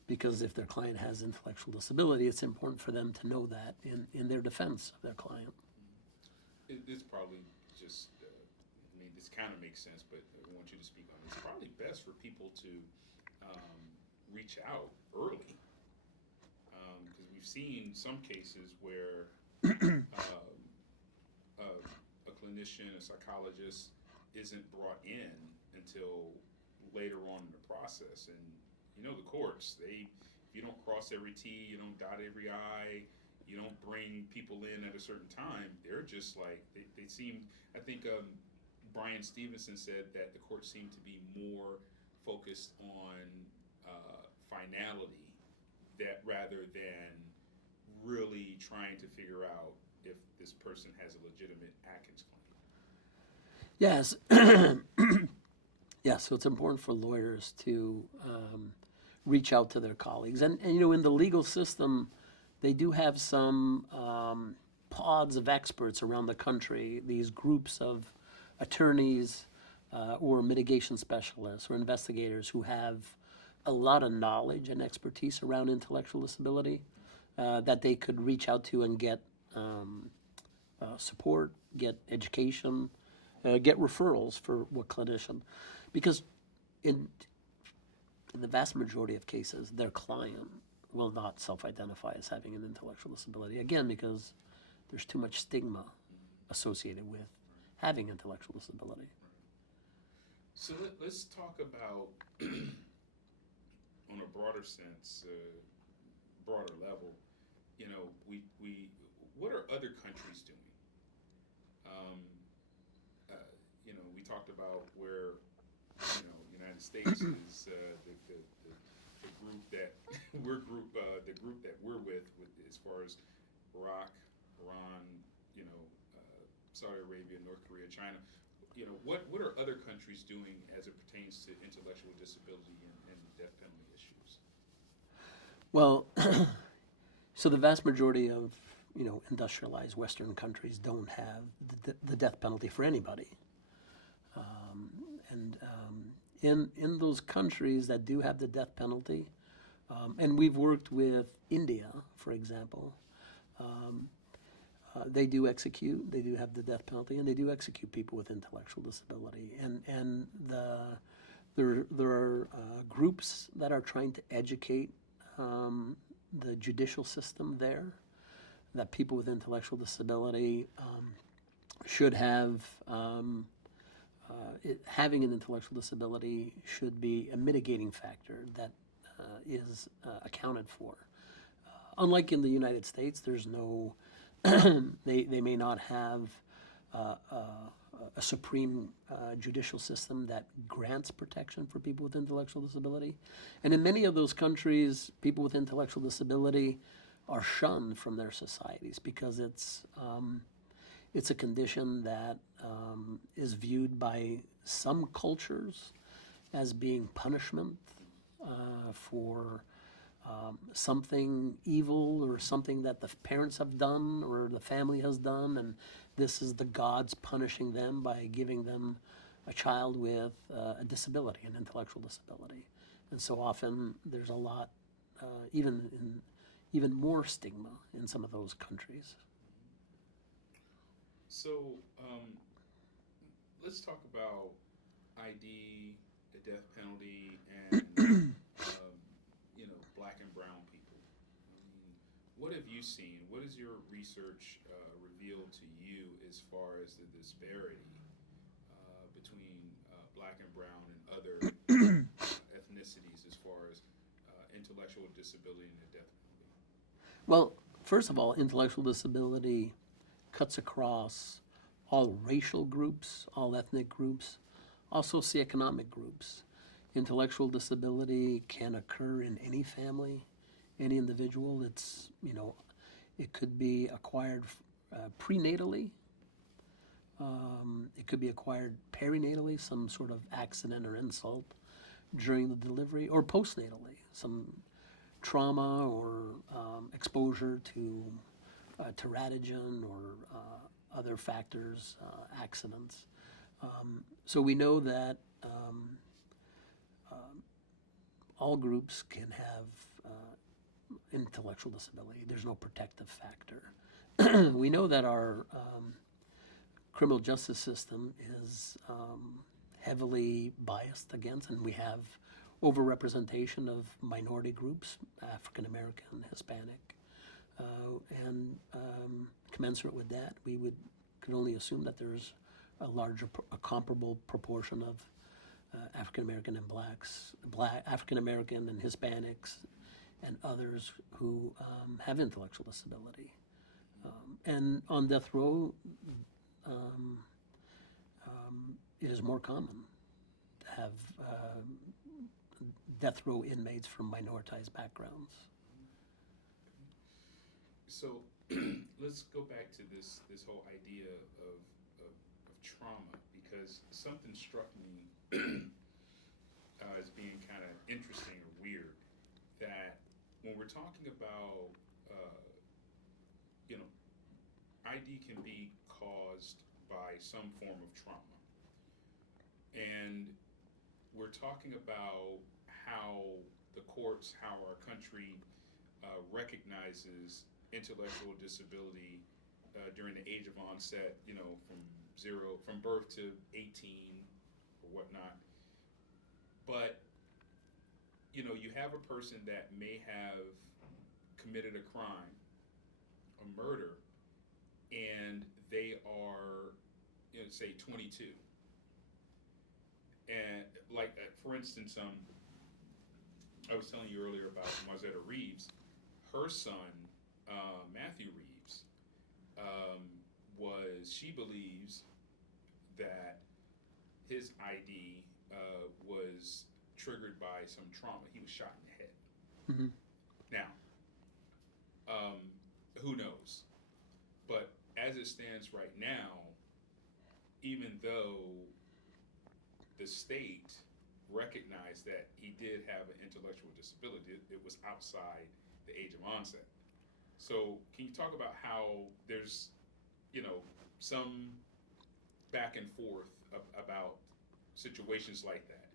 because if their client has intellectual disability, it's important for them to know that in their defense of their client. It's probably just, I mean, this kind of makes sense, but I want you to speak on it. It's probably best for people to reach out early, because we've seen some cases where a clinician, a psychologist, isn't brought in until later on in the process. And you know the courts, if you don't cross every T, you don't dot every I, you don't bring people in at a certain time, they're just like, they seem, I think Brian Stevenson said that the courts seem to be more focused on finality, that rather than really trying to figure out if this person has a legitimate Atkins claim. Yes. Yeah, so it's important for lawyers to reach out to their colleagues. And you know, in the legal system, they do have some pods of experts around the country, these groups of attorneys or mitigation specialists or investigators who have a lot of knowledge and expertise around intellectual disability that they could reach out to and get support, get education, get referrals for what clinician. Because in the vast majority of cases, their client will not self-identify as having an intellectual disability. Again, because there's too much stigma associated with having intellectual disability. So let's talk about, on a broader sense, broader level, you know, what are other countries doing? You know, we talked about where, you know, United States is the group that the group that we're with as far as Iraq, Iran, you know, Saudi Arabia, North Korea, China. You know, what are other countries doing as it pertains to intellectual disability and death penalty issues? Well, so the vast majority of, you know, industrialized Western countries don't have the death penalty for anybody. In those countries that do have the death penalty, and we've worked with India, for example, they do have the death penalty, and they do execute people with intellectual disability. And there are groups that are trying to educate the judicial system there, that people with intellectual disability should have, having an intellectual disability should be a mitigating factor that is accounted for. Unlike in the United States, there's no, they may not have a supreme judicial system that grants protection for people with intellectual disability. And in many of those countries, people with intellectual disability are shunned from their societies because it's a condition that is viewed by some cultures as being punishment for something evil or something that the parents have done or the family has done, and this is the gods punishing them by giving them a child with a disability, an intellectual disability. And so often there's a lot, even more stigma in some of those countries. So let's talk about ID, the death penalty, and you know, black and brown people. I mean, what have you seen? What has your research revealed to you as far as the disparity between black and brown and other ethnicities as far as intellectual disability and the death penalty? Well, first of all, intellectual disability cuts across all racial groups, all ethnic groups, all socioeconomic groups. Intellectual disability can occur in any family, any individual. It's, you know, it could be acquired prenatally. It could be acquired perinatally, some sort of accident or insult during the delivery, or postnatally, some trauma or exposure to teratogen or other factors, accidents. So we know that all groups can have intellectual disability. There's no protective factor. We know that our criminal justice system is heavily biased against, and we have overrepresentation of minority groups, African American, Hispanic, and commensurate with that, we could only assume that there's a comparable proportion of African American and African American and Hispanics, and others who have intellectual disability. And on death row, it is more common to have death row inmates from minoritized backgrounds. So let's go back to this whole idea of trauma, because something struck me as being kind of interesting or weird, that when we're talking about ID can be caused by some form of trauma, and we're talking about how the courts, how our country recognizes intellectual disability during the age of onset, from birth to 18 or whatnot. But you have a person that may have committed a crime, a murder, and they are, say 22. And for instance, I was telling you earlier about Mazetta Reeves. Her son, Matthew Reeves, she believes that his ID was triggered by some trauma. He was shot in the head. Mm-hmm. Now, who knows? But as it stands right now, even though the state recognized that he did have an intellectual disability, it was outside the age of onset. So can you talk about how there's, some back and forth about situations like that?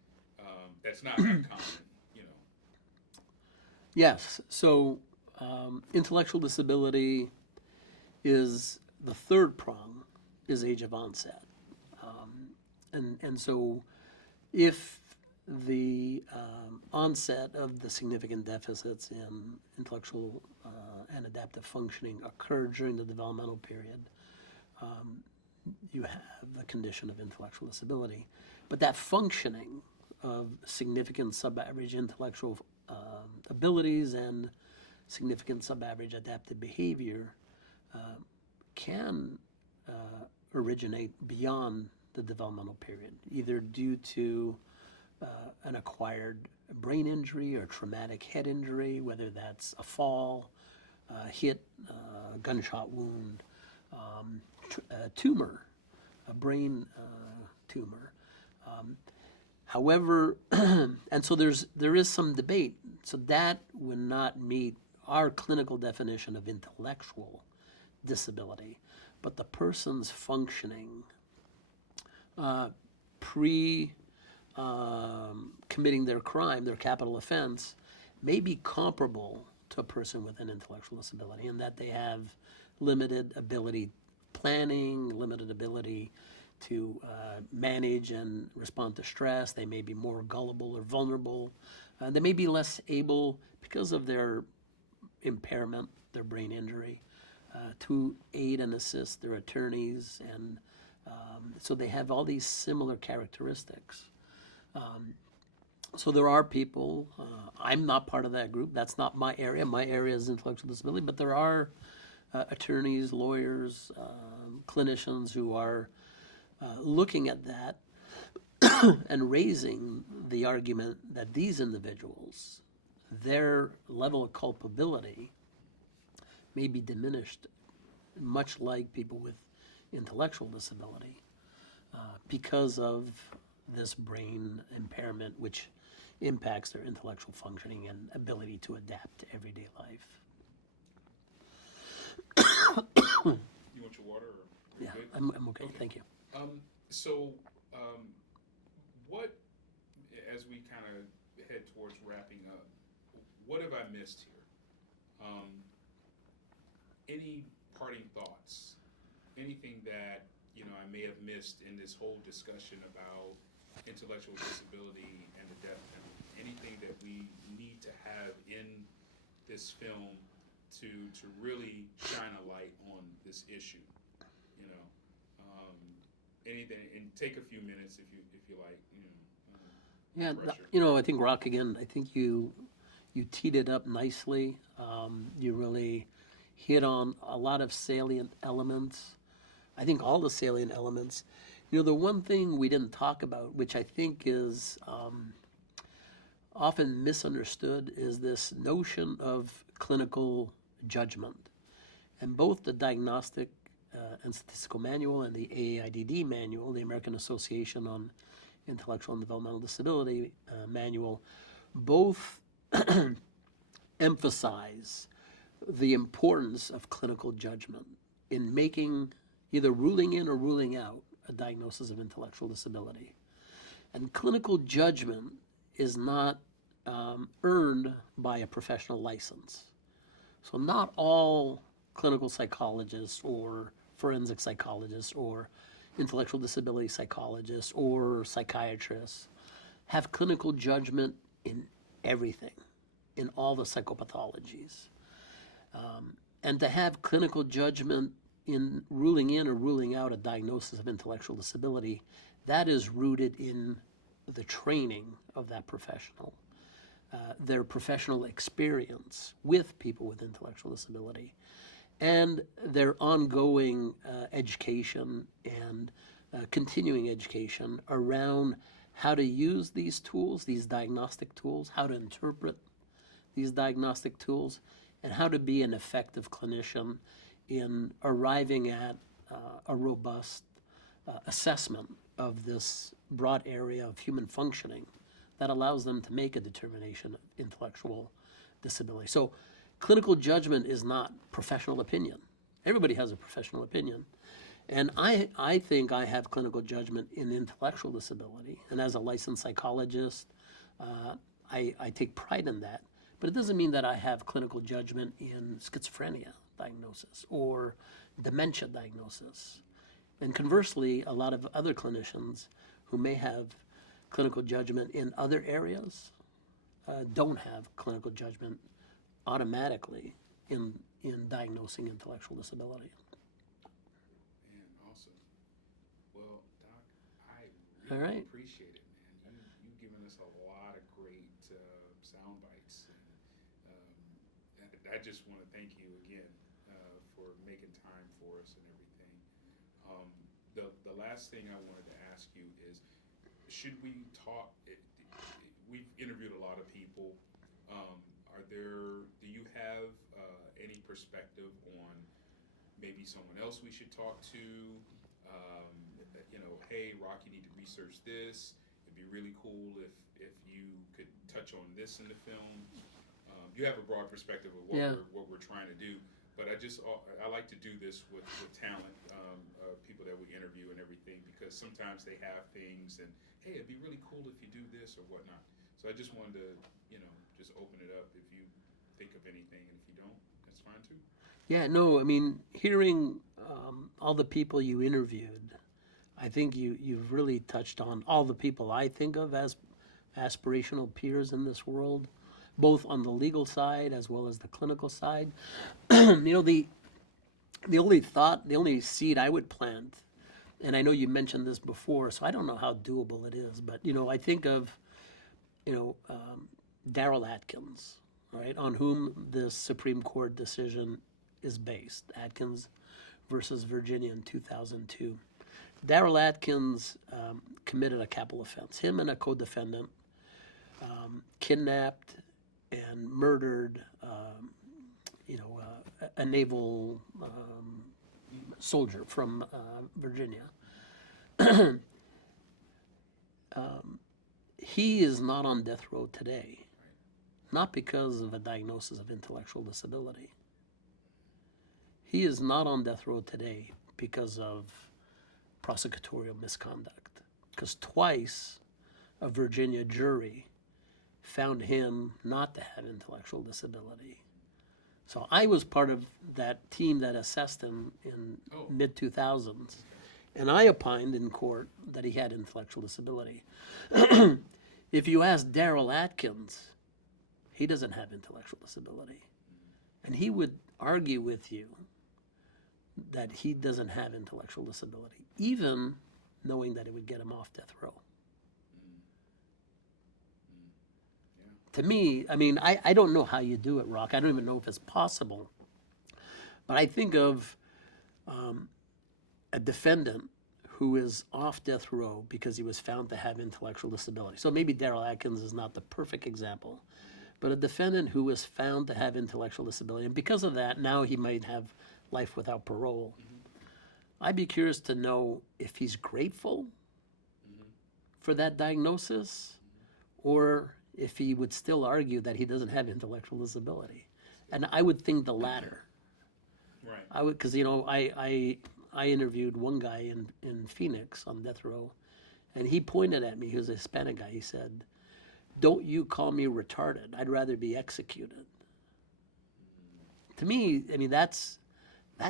That's not uncommon, Yes. So intellectual disability is the third prong, is age of onset. And so if the onset of the significant deficits in intellectual and adaptive functioning occurred during the developmental period, you have the condition of intellectual disability. But that functioning of significant sub-average intellectual abilities and significant sub-average adaptive behavior can originate beyond the developmental period, either due to an acquired brain injury or traumatic head injury, whether that's a fall, hit, gunshot wound, a tumor, a brain tumor. However, and so there is some debate. So that would not meet our clinical definition of intellectual disability, but the person's functioning committing their crime, their capital offense, may be comparable to a person with an intellectual disability, in that they have limited ability planning, limited ability to manage and respond to stress. They may be more gullible or vulnerable. They may be less able, because of their impairment, their brain injury, to aid and assist their attorneys. And so they have all these similar characteristics. So there are people, I'm not part of that group. That's not my area. My area is intellectual disability. But there are attorneys, lawyers, clinicians who are looking at that and raising the argument that these individuals, their level of culpability may be diminished, much like people with intellectual disability, because of this brain impairment, which impacts their intellectual functioning and ability to adapt to everyday life. You want your water? Or you're Yeah, good? I'm okay. Okay. Thank you. So, what, as we kind of head towards wrapping up, what have I missed here? Any parting thoughts? Anything that I may have missed in this whole discussion about intellectual disability and the death penalty? Anything that we need to have in this film to really shine a light on this issue? Anything, and take a few minutes if you like. Yeah, pressure. I think Rock again. I think you teed it up nicely. You really hit on a lot of salient elements. I think all the salient elements. The one thing we didn't talk about, which I think is often misunderstood, is this notion of clinical judgment. And both the Diagnostic and Statistical Manual and the AAIDD Manual, the American Association on Intellectual and Developmental Disability Manual, both emphasize the importance of clinical judgment in making, either ruling in or ruling out, a diagnosis of intellectual disability. And clinical judgment is not earned by a professional license. So not all clinical psychologists or forensic psychologists or intellectual disability psychologists or psychiatrists have clinical judgment in everything, in all the psychopathologies. And to have clinical judgment in ruling in or ruling out a diagnosis of intellectual disability, that is rooted in the training of that professional, their professional experience with people with intellectual disability, and their ongoing education and continuing education around how to use these tools, these diagnostic tools, how to interpret these diagnostic tools, and how to be an effective clinician in arriving at a robust assessment of this broad area of human functioning that allows them to make a determination of intellectual disability. So clinical judgment is not professional opinion. Everybody has a professional opinion. And I think I have clinical judgment in intellectual disability. And as a licensed psychologist, I take pride in that. But it doesn't mean that I have clinical judgment in schizophrenia diagnosis or dementia diagnosis. And conversely, a lot of other clinicians who may have clinical judgment in other areas don't have clinical judgment automatically in diagnosing intellectual disability. Man, awesome. Well, Doc, I All really right. appreciate it, man. You've given us a lot of great sound bites, and I just want to thank you again for making time for us and everything. The last thing I wanted to ask you is, should we talk? We've interviewed a lot of people. Do you have any perspective on maybe someone else we should talk to? Hey, Rock, you need to research this. It'd be really cool if you could touch on this in the film. You have a broad perspective of what we're trying to do, but I like to do this with talent, people that we interview and everything, because sometimes they have things and, hey, it'd be really cool if you do this or whatnot. So I just wanted to, just open it up if you think of anything, and if you don't, that's fine too. Yeah, no, I mean, hearing all the people you interviewed, I think you've really touched on all the people I think of as aspirational peers in this world, both on the legal side as well as the clinical side. The only seed I would plant, and I know you mentioned this before, so I don't know how doable it is, but I think of Daryl Atkins, right, on whom this Supreme Court decision is based, Atkins versus Virginia in 2002. Daryl Atkins committed a capital offense. Him and a co-defendant kidnapped and murdered, a naval soldier from Virginia. he is not on death row today, not because of a diagnosis of intellectual disability. He is not on death row today because of prosecutorial misconduct. Because twice a Virginia jury found him not to have intellectual disability. So I was part of that team that assessed him in mid-2000s. And I opined in court that he had intellectual disability. If you ask Daryl Atkins, he doesn't have intellectual disability. And he would argue with you that he doesn't have intellectual disability, even knowing that it would get him off death row. To me, I mean, I don't know how you do it, Rock. I don't even know if it's possible. But I think of a defendant who is off death row because he was found to have intellectual disability. So maybe Daryl Atkins is not the perfect example, but a defendant who was found to have intellectual disability, and because of that, now he might have life without parole. I'd be curious to know if he's grateful for that diagnosis, or if he would still argue that he doesn't have intellectual disability. And I would think the latter. Right. I would, because, you know, I interviewed one guy in Phoenix on death row, and he pointed at me. He was a Hispanic guy. He said, "Don't you call me retarded. I'd rather be executed." To me, I mean, that's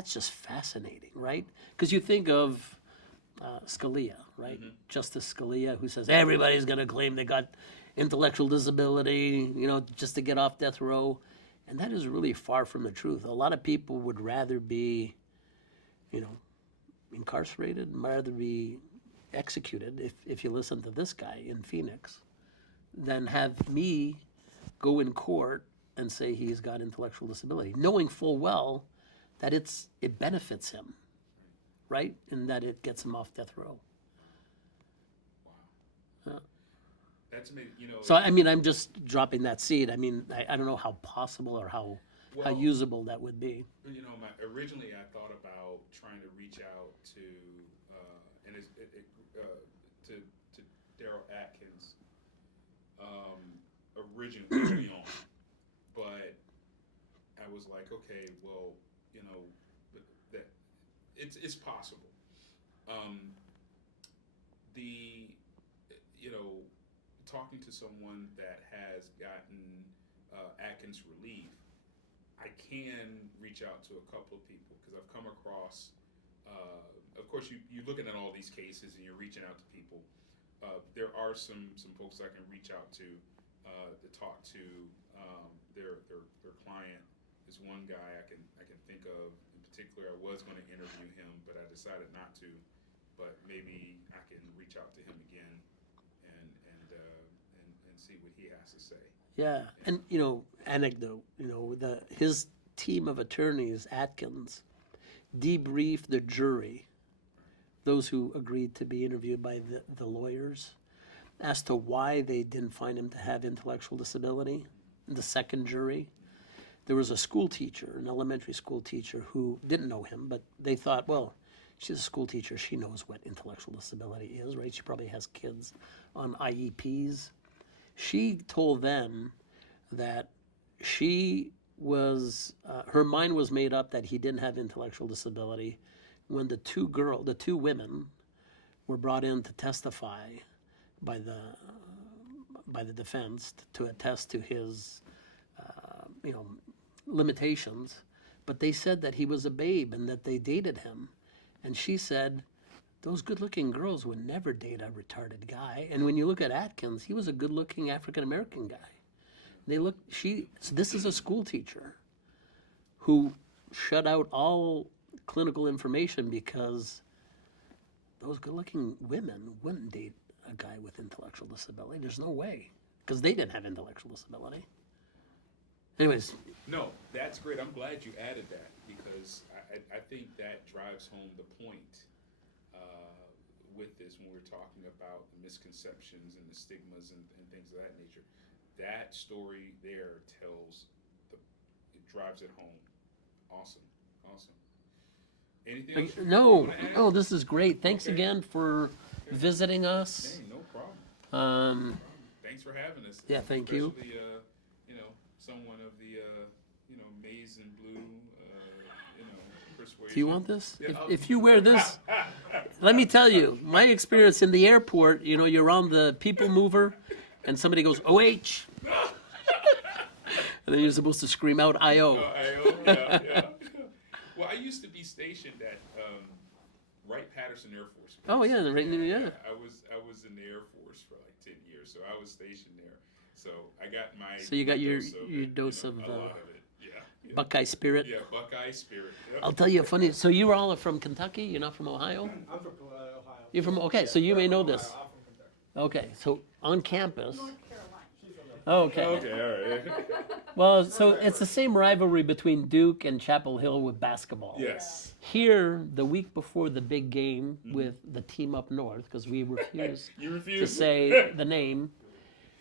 just fascinating, right? Because you think of Scalia, right? Justice Scalia, who says everybody's going to claim they got intellectual disability, you know, just to get off death row. And that is really far from the truth. A lot of people would rather be, you know, incarcerated, rather be executed, if you listen to this guy in Phoenix, than have me go in court and say he's got intellectual disability, knowing full well that it benefits him, right? And that it gets him off death row. Wow. That's amazing. You know. So I mean, I'm just dropping that seed. I mean, I don't know how possible or how usable that would be. You know, originally I thought about trying to reach out to to Daryl Atkins originally early on, but I was like, okay, well, you know, but that it's possible. You know, talking to someone that has gotten Atkins relief, I can reach out to a couple of people because I've come across. Of course, you're looking at all these cases and you're reaching out to people. There are some folks I can reach out to talk to. Their client is one guy I can think of in particular. I was going to interview him, but I decided not to. But maybe I can reach out to him again and see what he has to say. Yeah, and you know, anecdote. You know, his team of attorneys, Atkins, debriefed the jury, those who agreed to be interviewed by the lawyers, as to why they didn't find him to have intellectual disability. The second jury, there was a school teacher, an elementary school teacher, who didn't know him, but they thought, well, she's a school teacher, she knows what intellectual disability is, right? She probably has kids on IEPs. She told them that she was, her mind was made up that he didn't have intellectual disability when the two women were brought in to testify by the defense to attest to his, you know, limitations. But they said that he was a babe and that they dated him. And she said, those good-looking girls would never date a retarded guy. And when you look at Atkins, he was a good-looking African-American guy. So this is a school teacher who shut out all clinical information because those good-looking women wouldn't date a guy with intellectual disability. There's no way, because they didn't have intellectual disability. Anyways. No, that's great. I'm glad you added that because I think that drives home the point with this when we're talking about the misconceptions and the stigmas and things of that nature. That story there it drives it home. Awesome. Anything else? No, this is great. Thanks again for visiting us. Hey, no problem. thanks for having us. Yeah, thank you. Especially, you know, someone of the, you know, maize and blue, you know, persuasion. Do you want this? Yeah, If you wear this, let me tell you, my experience in the airport, you know, you're on the people mover and somebody goes, OH. And then you're supposed to scream out, IO. Yeah. Well, I used to be stationed at Wright-Patterson Air Force Base. Oh, yeah, right, yeah. I was in the Air Force for like 10 years, so I was stationed there. So I got my So you got my your dose dose of it, of a lot of it. Yeah. Buckeye spirit. Yeah, Buckeye spirit. Yep. I'll tell you a funny. So you were all from Kentucky. You're not from Ohio. I'm from Ohio. You're from okay. So you may know this. I'm from Kentucky. Okay. So on campus. North Carolina. She's from North Okay. Okay, all right. Well, so it's the same rivalry between Duke and Chapel Hill with basketball. Yes. Here, the week before the big game with the team up north, because we refuse You to refuse say the name,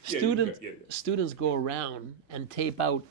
Yeah, students yeah. students go around and tape out